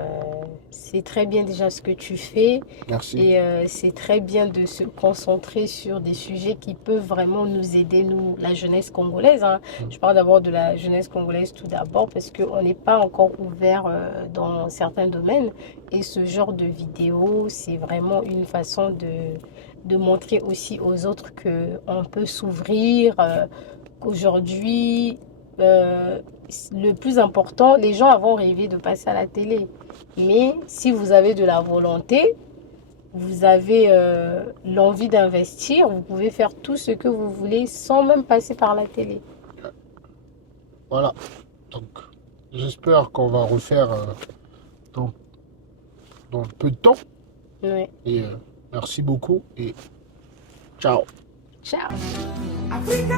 déjà ce que tu fais Merci. et c'est très bien de se concentrer sur des sujets qui peuvent vraiment nous aider, nous, la jeunesse congolaise, hein. Je parle d'abord de la jeunesse congolaise tout d'abord parce qu'on n'est pas encore ouvert dans certains domaines et ce genre de vidéo, c'est vraiment une façon de montrer aussi aux autres qu'on peut s'ouvrir, qu'aujourd'hui, euh, le plus important, les gens avant rêvé de passer à la télé. Mais si vous avez de la volonté, vous avez l'envie d'investir, vous pouvez faire tout ce que vous voulez sans même passer par la télé. Voilà. Donc j'espère qu'on va refaire dans, dans peu de temps. Ouais. Et merci beaucoup et ciao. Ciao. Africa.